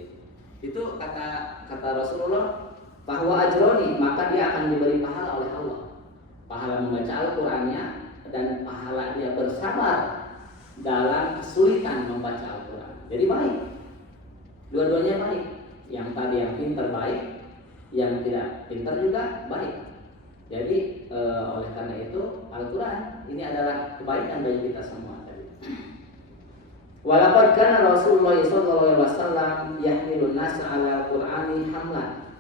itu kata Rasulullah bahwa ajroni, maka dia akan diberi pahala oleh Allah, pahala membaca Al-Qurannya dan pahala dia bersabar dalam kesulitan membaca Al-Quran. Jadi baik, dua-duanya baik. Yang tadi yang pintar baik, yang tidak pintar juga baik. Jadi oleh karena itu Al-Quran ini adalah kebaikan bagi kita semua tadi. Walaqad kana Rasulullah sallallahu alaihi wasallam yahmilun nas 'ala al-Qur'ani hamlan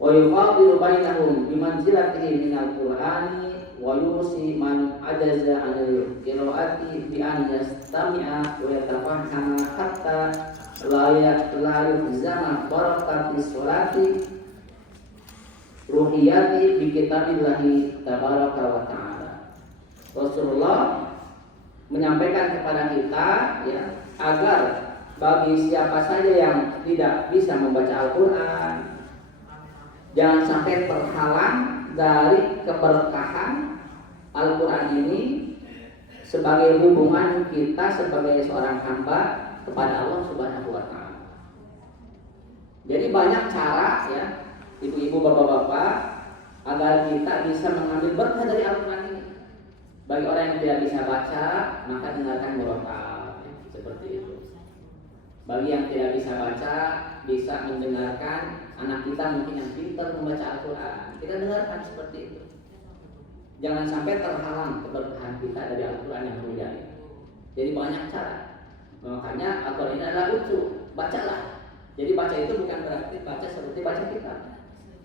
wa yufadilu bainahum bimanzilatihi min al-Qur'ani wa yusi man ajaza 'anil qira'ati bi an yastami'a wa yatafahhama hatta la yuzama barakati sholati ruhiyati bi kitabillahi tabaraka wa ta'ala. Rasulullah menyampaikan kepada kita ya, agar bagi siapa saja yang tidak bisa membaca Al-Quran, jangan sampai terhalang dari keberkahan Al-Quran ini sebagai hubungan kita sebagai seorang hamba kepada Allah Subhanahu wa taala. Jadi banyak cara ya, ibu-ibu, bapak-bapak, agar kita bisa mengambil berkah dari Al-Quran ini. Bagi orang yang tidak bisa baca, maka dengarkan murotal ya, seperti itu. Bagi yang tidak bisa baca, bisa mendengarkan anak kita mungkin yang pintar membaca Al-Quran, kita dengarkan seperti itu. Jangan sampai terhalang keberkahan kita dari Al-Quran yang mulia. Jadi banyak cara. Makanya Al-Quran ini adalah lucu, bacalah. Jadi baca itu bukan berarti baca seperti baca kita.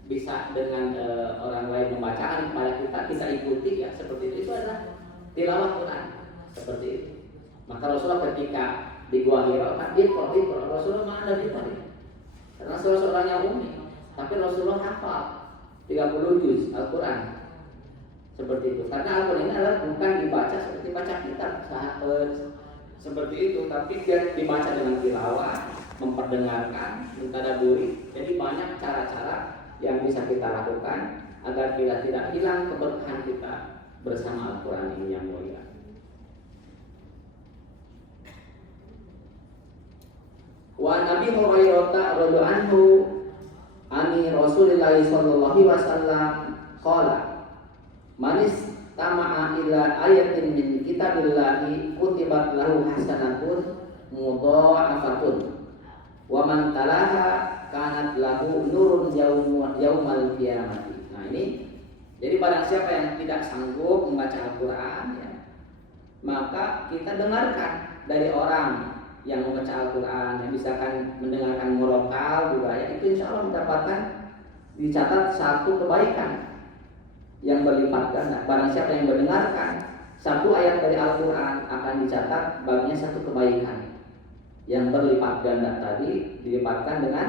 Bisa dengan orang lain membacakan kepada kita ikuti ya, seperti itu adalah tilawah Quran, seperti itu. Maka Rasulullah ketika di Gua Hira kan Rasulullah mana di mana? Karena Rasulullah seorang yang ummi, tapi Rasulullah hafal 30 juz Al-Quran. Seperti itu. Karena Al-Quran ini adalah bukan dibaca seperti baca kitab seperti itu, tapi dia dibaca dengan tilawah, memperdengarkan, mentadaburi. Jadi banyak cara-cara yang bisa kita lakukan agar kita tidak hilang keberkahan kita bersama Al-Quran ini yang mulia. Wa Nabi Hurairah radhiyallahu anhu ani Rasulillah sallallahu alaihi wasallam qala manis tama'a ila ayatin min kitabillahi kutibat lahu hasanatun mudha'afatun wa man talaha kanat lahu nurun yaumal qiyamah. Nah ini, jadi barang siapa yang tidak sanggup membaca Al-Quran ya, maka kita dengarkan dari orang yang membaca Al-Quran, yang misalkan mendengarkan murotal juga ya, itu insya Allah mendapatkan dicatat satu kebaikan yang berlipat ganda. Barang siapa yang mendengarkan satu ayat dari Al-Quran akan dicatat baginya satu kebaikan yang berlipat ganda tadi, dilipatkan dengan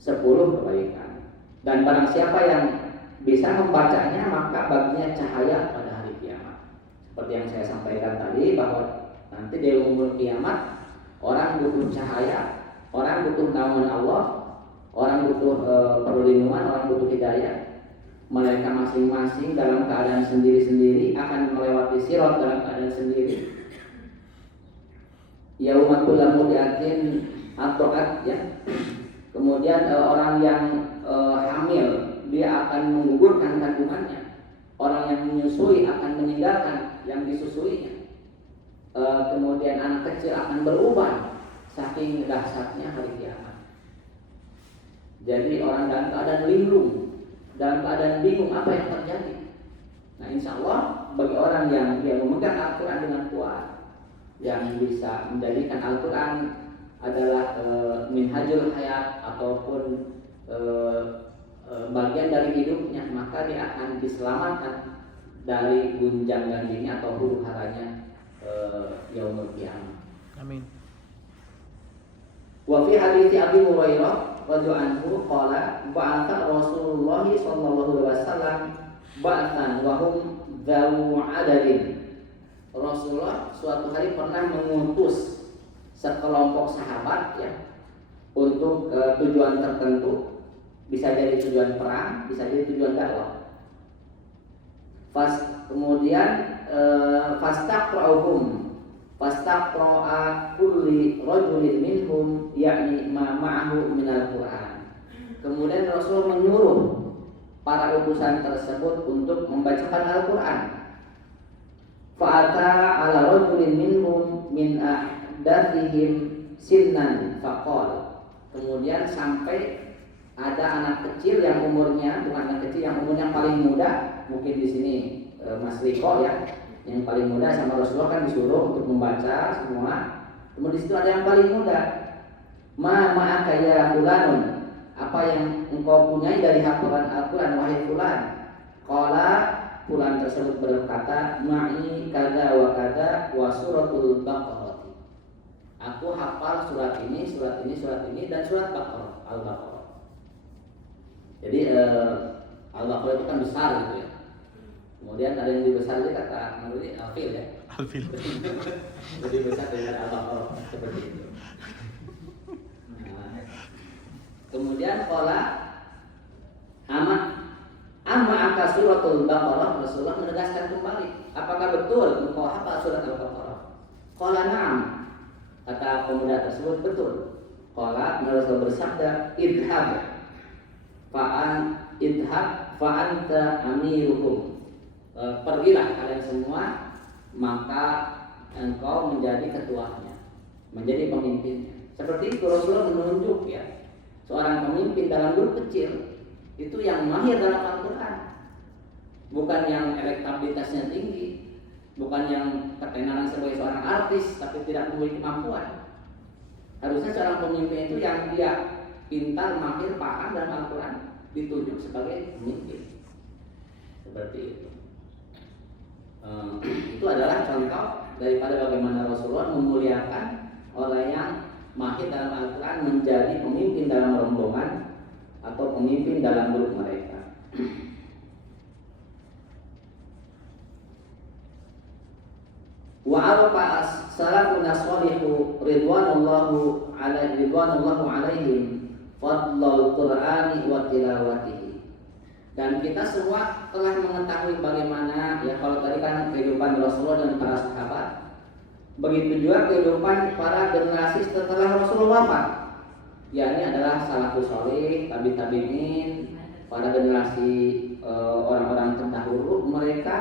10 kebaikan. Dan barang siapa yang bisa membacanya maka baginya cahaya pada hari kiamat. Seperti yang saya sampaikan tadi bahwa nanti di umur kiamat orang butuh cahaya, orang butuh naungan Allah, orang butuh perlindungan, orang butuh hidayah. Mereka masing-masing dalam keadaan sendiri-sendiri akan melewati sirat dalam keadaan sendiri. Yaumatul mudiatin atoat ya. Kemudian orang yang hamil dia akan menggugurkan kandungannya. Orang yang menyusui akan meninggalkan yang disusuinya. Kemudian anak kecil akan berubah saking dahsyatnya hari kiamat. Jadi orang dalam keadaan linglung, dalam keadaan bingung apa yang terjadi. Nah, insya Allah bagi orang yang dia memegang Al-Quran dengan kuat, yang bisa menjadikan Al-Quran adalah minhajul hayat ataupun bagian dari hidupnya, maka dia akan diselamatkan dari gunjang gandinya atau huru haranya yaumul qiyamah. Amin. Wa fi hadits Abi Hurairah radhiyallahu anhu qala ba'atha Rasulullah sallallahu alaihi wasallam ba'athan wa hum dzawu adadin. Rasulullah suatu hari pernah mengutus sekelompok sahabat ya untuk tujuan tertentu, bisa jadi tujuan perang, bisa jadi tujuan dakwah. Kemudian fastaqra'a kulli rajulin minhum yakni ma ma'ahu minal Qur'an. Kemudian Rasul menyuruh para utusan tersebut untuk membacakan Al-Qur'an. Fa'ata ala rajulin minhum min ahdathihim sinnan faqala. Kemudian sampai ada anak kecil yang umurnya, bukan anak kecil, yang umurnya paling muda, mungkin di sini Mas Riko ya, yang paling muda sama Rasulullah kan disuruh untuk membaca semua. Kemudian di situ ada yang paling muda. Ma'aka ya fulanun, apa yang engkau punyai dari hafalan Al-Quran wahai fulan? Qala, fulan tersebut berkata, ma'i kada wa kada wa suratul Baqarah. Aku hafal surat ini, surat ini, surat ini, dan surat Baqarah, Al-Baqarah. Jadi Al-Baqarah itu kan besar gitu ya. Kemudian ada yang lebih besar lagi kata menurut Al-Fil ya. Al-Fil. Lebih besar dari Al-Baqarah seperti itu. Nah, kemudian qala amma aka suratul Baqarah. Rasulullah menegaskan kembali, apakah betul engkau hafal surat Al-Baqarah? Qala na'am. Kata pemuda tersebut, betul. Qala, Rasul bersabda, idhab fa'anta amiruhum. Pergilah kalian semua, maka engkau menjadi ketuanya, menjadi pemimpinnya. Seperti itu Rasulullah menunjuk ya, seorang pemimpin dalam grup kecil itu yang mahir dalam Al-Quran, bukan yang elektabilitasnya tinggi, bukan yang terkenalan sebagai seorang artis tapi tidak memiliki kemampuan. Harusnya seorang pemimpin itu yang dia pintar, mahir, paham dalam Al-Quran, ditunjuk sebagai pemimpin. Seperti itu. Itu adalah contoh daripada bagaimana Rasulullah memuliakan orang yang mahir dalam Al-Quran menjadi pemimpin dalam rombongan atau pemimpin dalam grup mereka. Wa arafa salafuna shalihu ridwanullahu alaihim fadlul Qur'ani wa tilawatihi. Dan kita semua telah mengetahui bagaimana ya, kalau tadi kan kehidupan Rasulullah dan para sahabat, begitu juga kehidupan para generasi setelah Rasulullah wafat. Ya, ini adalah salafus shalih, tabi'in, para generasi orang-orang terdahulu. Mereka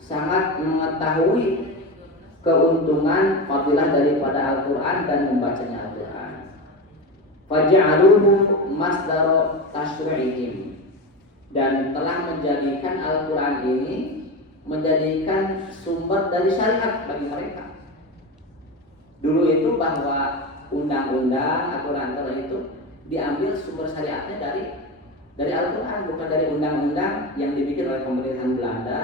sangat mengetahui keuntungan fadilah daripada Al-Quran dan membacanya Al-Quran. Faja'aluhu masdar tashri'ihim, dan telah menjadikan Al-Quran ini menjadikan sumber dari syariat bagi mereka. Dulu itu bahwa undang-undang aturan-aturan itu diambil sumber syariatnya dari Al-Quran, bukan dari undang-undang yang dibikin oleh pemerintahan Belanda,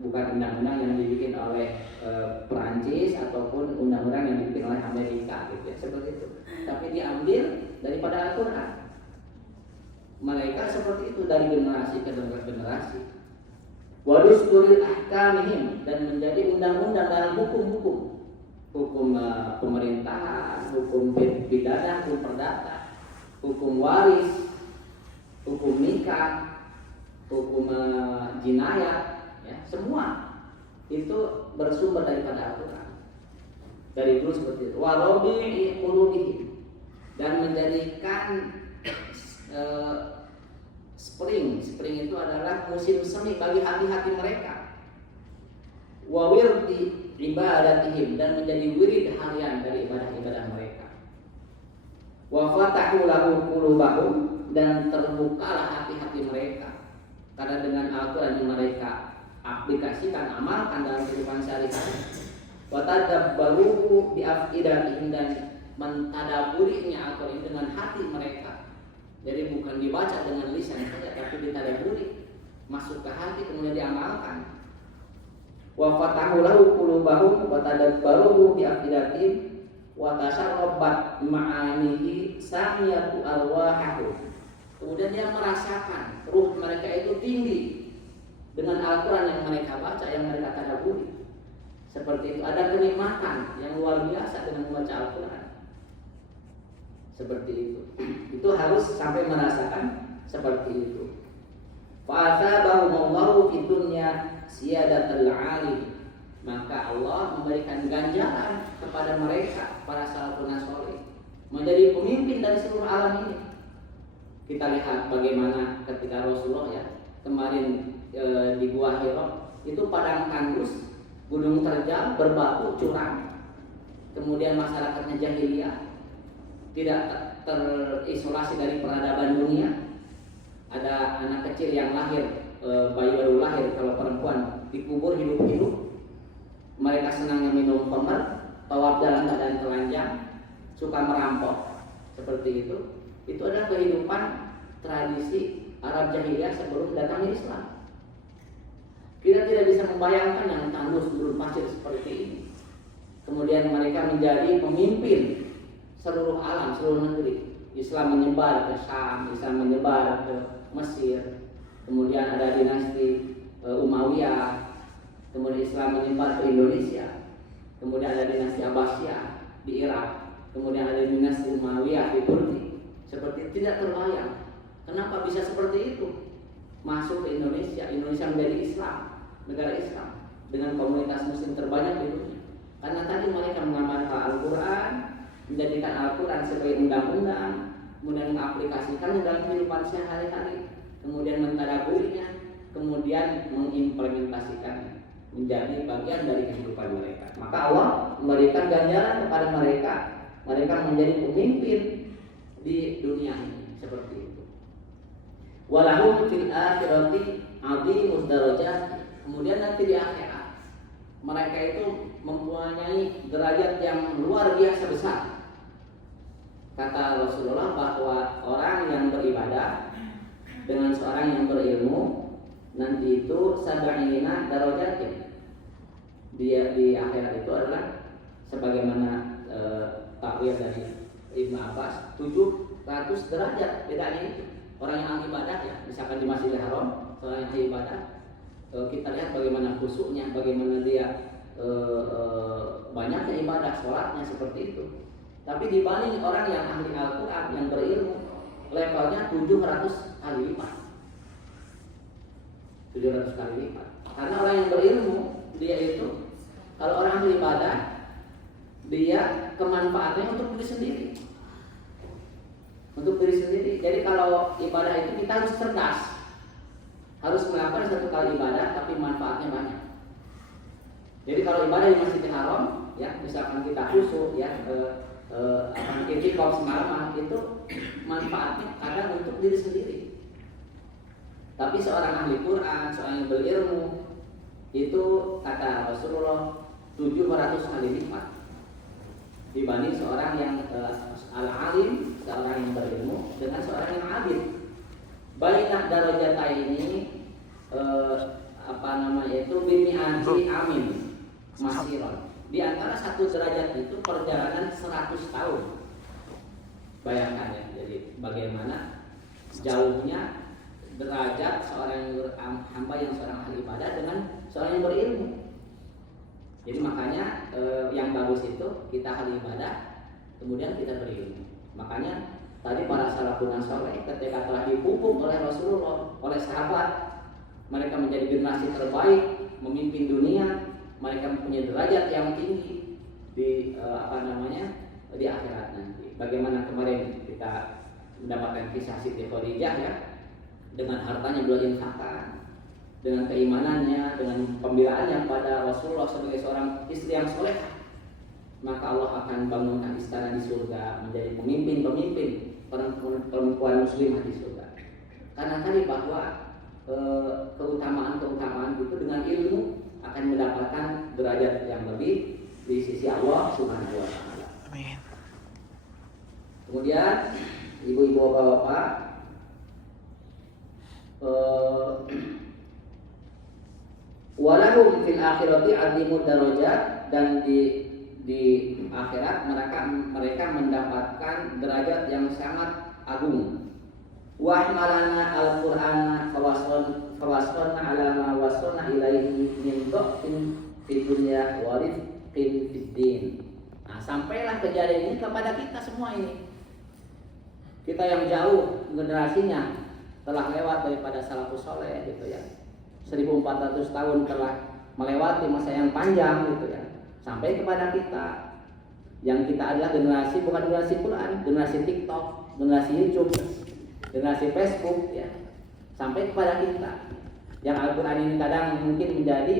bukan undang-undang yang dibikin oleh Perancis ataupun undang-undang yang dibikin oleh Amerika gitu ya, seperti itu. Tapi diambil daripada Al-Quran. Mereka seperti itu dari generasi ke generasi. Wa dusturil ahkamihim, dan menjadi undang-undang dalam hukum-hukum, hukum pemerintahan, hukum pidana, hukum perdata, hukum waris, hukum nikah, hukum jinayat, ya, semua itu bersumber daripada Al-Quran. Dari dulu seperti itu. Wa rabi'i qulubihim, dan menjadikan spring itu adalah musim semi bagi hati-hati mereka. Wa wirdi ibadatihim, dan menjadi wirid harian dari ibadah-ibadah mereka. Wa fatahu lahu qulubahum, dan terbukalah hati-hati mereka. Karena dengan Al-Quran yang mereka aplikasikan, amalkan dalam kehidupan sehari-hari, wa tadabbaruhu bi afidatihim, dan mentadaburinya Al-Quran dengan hati mereka. Jadi bukan dibaca dengan lisan saja, tapi ditadaburi, masuk ke hati kemudian diamalkan. Wa fatahu lahu qulubahum wa tadabbaruhu bi afidatihim wa tasarrabat ma'anihi samiyatu arwahahu. Kemudian dia merasakan ruh mereka itu tinggi dengan Al-Quran yang mereka baca, yang mereka tadaburi. Seperti itu, ada kenikmatan yang luar biasa dengan membaca Al-Quran. Seperti itu. Itu harus sampai merasakan seperti itu. Fa'atabahumullahu fid dunya siyadatul alim. Maka Allah memberikan ganjaran kepada mereka, para salafun saleh, menjadi pemimpin dari seluruh alam ini. Kita lihat bagaimana ketika Rasulullah ya kemarin di Gua Hira, itu padang tandus, gunung terjal, berbatu, curam. Kemudian masyarakatnya jahiliyah, tidak terisolasi dari peradaban dunia. Ada anak kecil yang lahir, bayi baru lahir, kalau perempuan dikubur hidup-hidup. Mereka senangnya minum khamr, tawaf dalam keadaan telanjang, suka merampok, seperti itu. Itu adalah kehidupan tradisi Arab jahiliyah sebelum datangnya Islam. Kita tidak bisa membayangkan yang tandus gurun pasir seperti ini. Kemudian mereka menjadi pemimpin seluruh alam, seluruh negeri. Islam menyebar ke Syam, Islam menyebar ke Mesir. Kemudian ada dinasti Umayyah. Kemudian Islam menyebar ke Indonesia. Kemudian ada dinasti Abbasiyah di Irak. Kemudian ada dinasti Umayyah di Turki. Seperti tidak terbayang. Kenapa bisa seperti itu? Masuk ke Indonesia, Indonesia menjadi Islam, negara Islam dengan komunitas muslim terbanyak di dunia. Karena tadi mereka mengamalkan Al-Quran, menjadikan Al-Quran sebagai undang-undang, kemudian mengaplikasikannya dalam kehidupan sehari-hari, kemudian mentadaburinya, kemudian mengimplementasikannya menjadi bagian dari kehidupan mereka. Maka Allah memberikan ganjaran kepada mereka. Mereka menjadi pemimpin di dunia ini, seperti itu. Walahum fil akhirati 'azimud darajat. Kemudian nanti di akhirat mereka itu mempunyai derajat yang luar biasa besar. Kata Rasulullah bahwa orang yang beribadah dengan seorang yang berilmu nanti itu sab'ina darajatin. Dia di akhirat itu adalah sebagaimana takwil dari Ibnu Abbas, 700 derajat bedanya itu. Orang yang ahli ibadah ya, misalkan di Masjidil Haram, seorang yang ahli ibadah, kita lihat bagaimana khusyuknya, bagaimana dia banyaknya ibadah, sholatnya seperti itu. Tapi dibanding orang yang ahli Al-Quran, yang berilmu, levelnya 700 kali lipat. 700 kali lipat. Karena orang yang berilmu, dia itu, kalau orang ahli ibadah, dia kemanfaatannya untuk diri sendiri. Untuk diri sendiri. Jadi kalau ibadah itu kita harus cerdas. Harus melakukan satu kali ibadah tapi manfaatnya banyak. Jadi kalau ibadah di Masjidil Haram, ya misalkan kita khusyuk, ya itikaf semalaman, itu manfaatnya kadang untuk diri sendiri. Tapi seorang ahli Quran, seorang yang berilmu, itu kata Rasulullah 700 kali lipat dibanding seorang yang al-alim, seorang yang berilmu dengan seorang yang abid. Bainah darajata ini itu bimi'ati amin masiron. Di antara satu derajat itu perjalanan 100 tahun. Bayangkan ya, jadi bagaimana jauhnya derajat seorang yang hamba yang seorang ahli ibadah dengan seorang yang berilmu. Jadi makanya yang bagus itu kita ahli ibadah, kemudian kita berilmu. Makanya tadi para salafun saleh ketika telah dipupuk oleh Rasulullah, oleh sahabat, mereka menjadi generasi terbaik, memimpin dunia, mereka mempunyai derajat yang tinggi di di akhirat nanti. Bagaimana kemarin kita mendapatkan kisah Siti Khadijah ya, dengan hartanya beliau infakkan, dengan keimanannya, dengan pembelaannya pada Rasulullah sebagai seorang istri yang soleh, maka Allah akan bangunkan istana di surga menjadi pemimpin-pemimpin perempuan muslimah di surga. Karena tadi bahwa keutamaan itu dengan ilmu akan mendapatkan derajat yang lebih di sisi Allah Subhanahu wa taala. Amin. Kemudian ibu-ibu bapak-bapak, walahum fil akhirati azimud darajat, dan di akhirat mereka mendapatkan derajat yang sangat agung. Wa malana al-Qur'ana fawasqana ala ma wasalna ilaihi min dhafin fid dunya wa rifqin fid din. Nah, sampailah kejadian ini kepada kita semua ini. Kita yang jauh generasinya telah lewat daripada salafus saleh gitu ya. 1400 tahun telah melewati masa yang panjang gitu ya. Sampai kepada kita. Yang kita adalah generasi, bukan generasi Quran, generasi TikTok, generasi YouTube, generasi Facebook ya. Sampai kepada kita. Yang Al-Quran ini kadang mungkin menjadi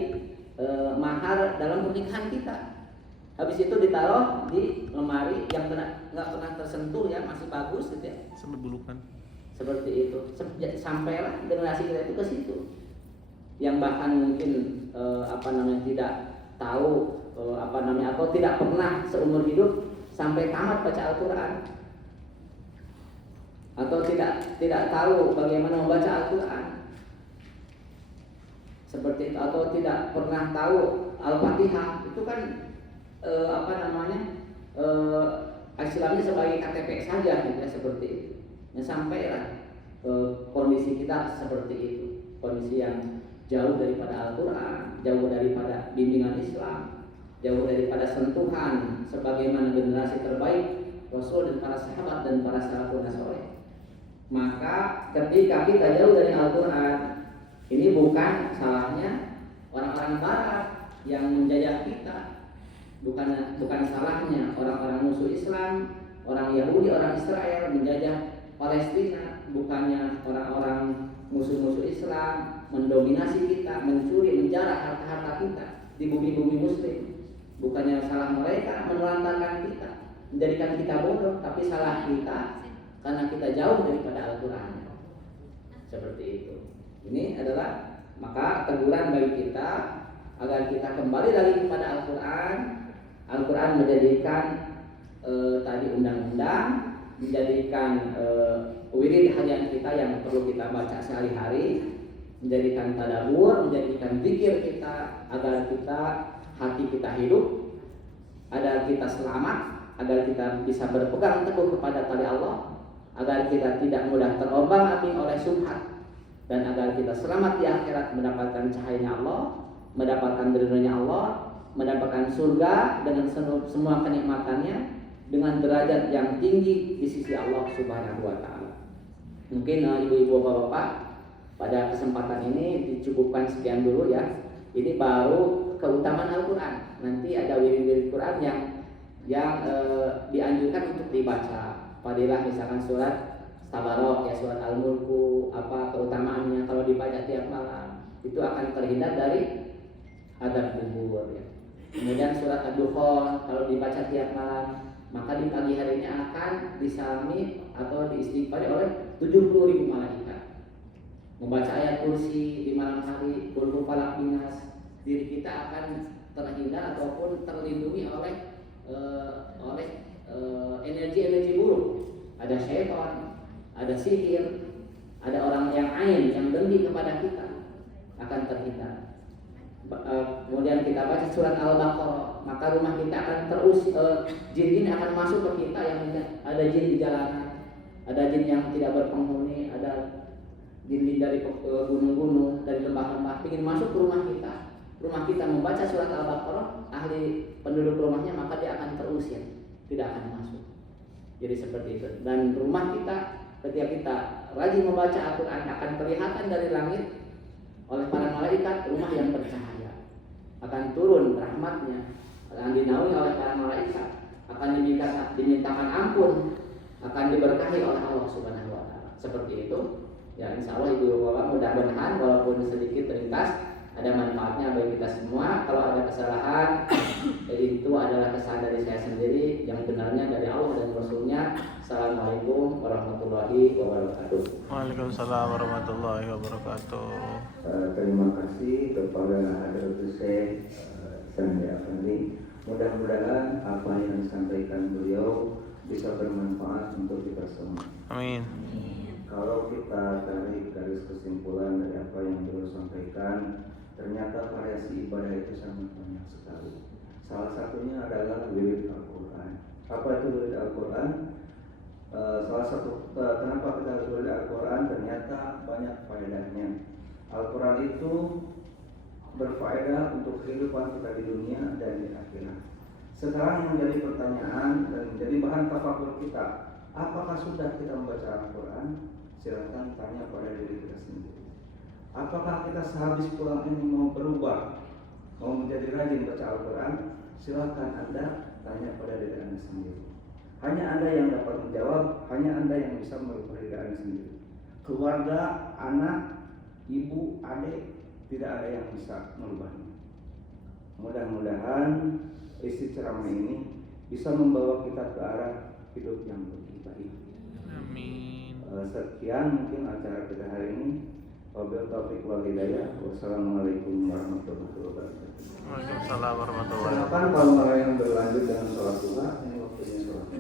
mahar dalam pernikahan kita. Habis itu ditaruh di lemari yang nggak pernah tersentuh ya, masih bagus gitu ya. Sampai bulukan. Seperti itu. Sampailah generasi kita itu ke situ. Yang bahkan mungkin tidak tahu atau tidak pernah seumur hidup sampai tamat baca Al-Quran, atau tidak tahu bagaimana membaca Al-Quran seperti itu, atau tidak pernah tahu Al-Fatihah. Itu kan istilahnya sebagai KTP saja gitu ya, seperti itu. Ya, sampailah kondisi kita seperti itu, kondisi yang jauh daripada Al-Quran, jauh daripada bimbingan Islam, jauh daripada sentuhan sebagaimana generasi terbaik Rasul dan para sahabat dan para salafun saleh. Maka ketika kita jauh dari Al-Quran, ini bukan salahnya orang-orang Barat yang menjajah kita, bukan salahnya orang-orang musuh Islam, orang Yahudi, orang Israel menjajah Palestina, bukannya orang-orang musuh-musuh Islam mendominasi kita, mencuri, menjarah harta-harta kita di bumi-bumi Muslim. Bukannya salah mereka menelantarkan kita, menjadikan kita bodoh, tapi salah kita karena kita jauh daripada Al-Quran. Seperti itu. Ini adalah maka teguran bagi kita agar kita kembali lagi kepada Al-Quran. Al-Quran menjadikan tadi undang-undang, menjadikan wirid harian kita yang perlu kita baca sehari-hari, menjadikan tadabbur, menjadikan zikir kita agar hati kita hidup, agar kita selamat, agar kita bisa berpegang teguh kepada tali Allah, agar kita tidak mudah terombang-ambing oleh syubhat, dan agar kita selamat di akhirat mendapatkan cahayanya Allah, mendapatkan ridhonya Allah, mendapatkan surga dengan semua kenikmatannya, dengan derajat yang tinggi di sisi Allah Subhanahu wa taala. Mungkin ibu-ibu bapak-bapak, pada kesempatan ini dicukupkan sekian dulu ya. Ini baru keutamaan Al-Quran. Nanti ada wirid-wirid Quran yang dianjurkan untuk dibaca. Fadilah misalkan surat Tabarok ya, surat Al-Mulku, apa keutamaannya kalau dibaca tiap malam, itu akan terhindar dari adab kubur ya. Kemudian surat Ad-Dukhan kalau dibaca tiap malam, maka di pagi harinya akan disalami atau diistighfari oleh 70.000 malaikat. Membaca ayat kursi di malam hari, Qul Falaq Binas, diri kita akan terhindar ataupun terlindungi oleh energi-energi buruk. Ada syaitan, ada sihir, ada orang yang ain, yang dengki kepada kita, akan terhindar. Kemudian kita baca surat Al-Baqarah, maka rumah kita akan jin-jin akan masuk ke kita, yang ada jin di jalanan, ada jin yang tidak berpenghuni, ada jin dari gunung-gunung, dari lembah-lembah ingin masuk ke rumah kita. Rumah kita membaca surat Al-Baqarah, ahli penduduk rumahnya, maka dia akan terusir, tidak akan masuk. Jadi seperti itu. Dan rumah kita ketika kita rajin membaca Al-Quran akan kelihatan dari langit oleh para malaikat rumah yang bercahaya, akan turun rahmatnya, akan dinaungi oleh para malaikat, akan dimintakan ampun, akan diberkahi oleh Allah Subhanahu wa taala. Seperti itu. Ya, insya Allah ibu bapak mudah-mudahan walaupun sedikit terlintas ada manfaatnya bagi kita semua. Kalau ada kesalahan itu adalah kesalahan dari saya sendiri, yang benarnya dari Allah dan Rasulnya. Assalamualaikum warahmatullahi wabarakatuh. warahmatullahi wabarakatuh. Waalaikumsalam warahmatullahi wabarakatuh. Terima kasih kepada Hadratus Syekh Sandi Afandi. Mudah-mudahan apa yang disampaikan beliau bisa bermanfaat untuk kita semua. Amin. Kalau kita tarik garis kesimpulan dari apa yang beliau sampaikan, ternyata variasi ibadah itu sangat banyak sekali. Salah satunya adalah wirid Al-Quran. Apa itu wirid Al-Quran? Salah satu kenapa kita harus wirid Al-Quran, ternyata banyak faedahnya. Al-Quran itu berfaedah untuk kehidupan kita di dunia dan di akhirat. Sekarang yang menjadi pertanyaan dan menjadi bahan tafakur kita, apakah sudah kita membaca Al-Quran? Silakan tanya pada diri kita sendiri. Apakah kita sehabis pulang ini mau berubah, mau menjadi rajin baca Al-Quran? Silakan Anda tanya pada diri Anda sendiri. Hanya Anda yang dapat menjawab, hanya Anda yang bisa merubah diri Anda sendiri. Keluarga, anak, ibu, adik, tidak ada yang bisa merubahnya. Mudah-mudahan isi ceramah ini bisa membawa kita ke arah hidup yang lebih baik. Amin. Sekian mungkin acara kita hari ini. Wabillahi taufiq wal hidayah. Wassalamualaikum warahmatullahi wabarakatuh. Waalaikumsalam warahmatullahi wabarakatuh. Silakan kalau mau yang berlanjut dengan sholat duha, ini waktunya sholat duha.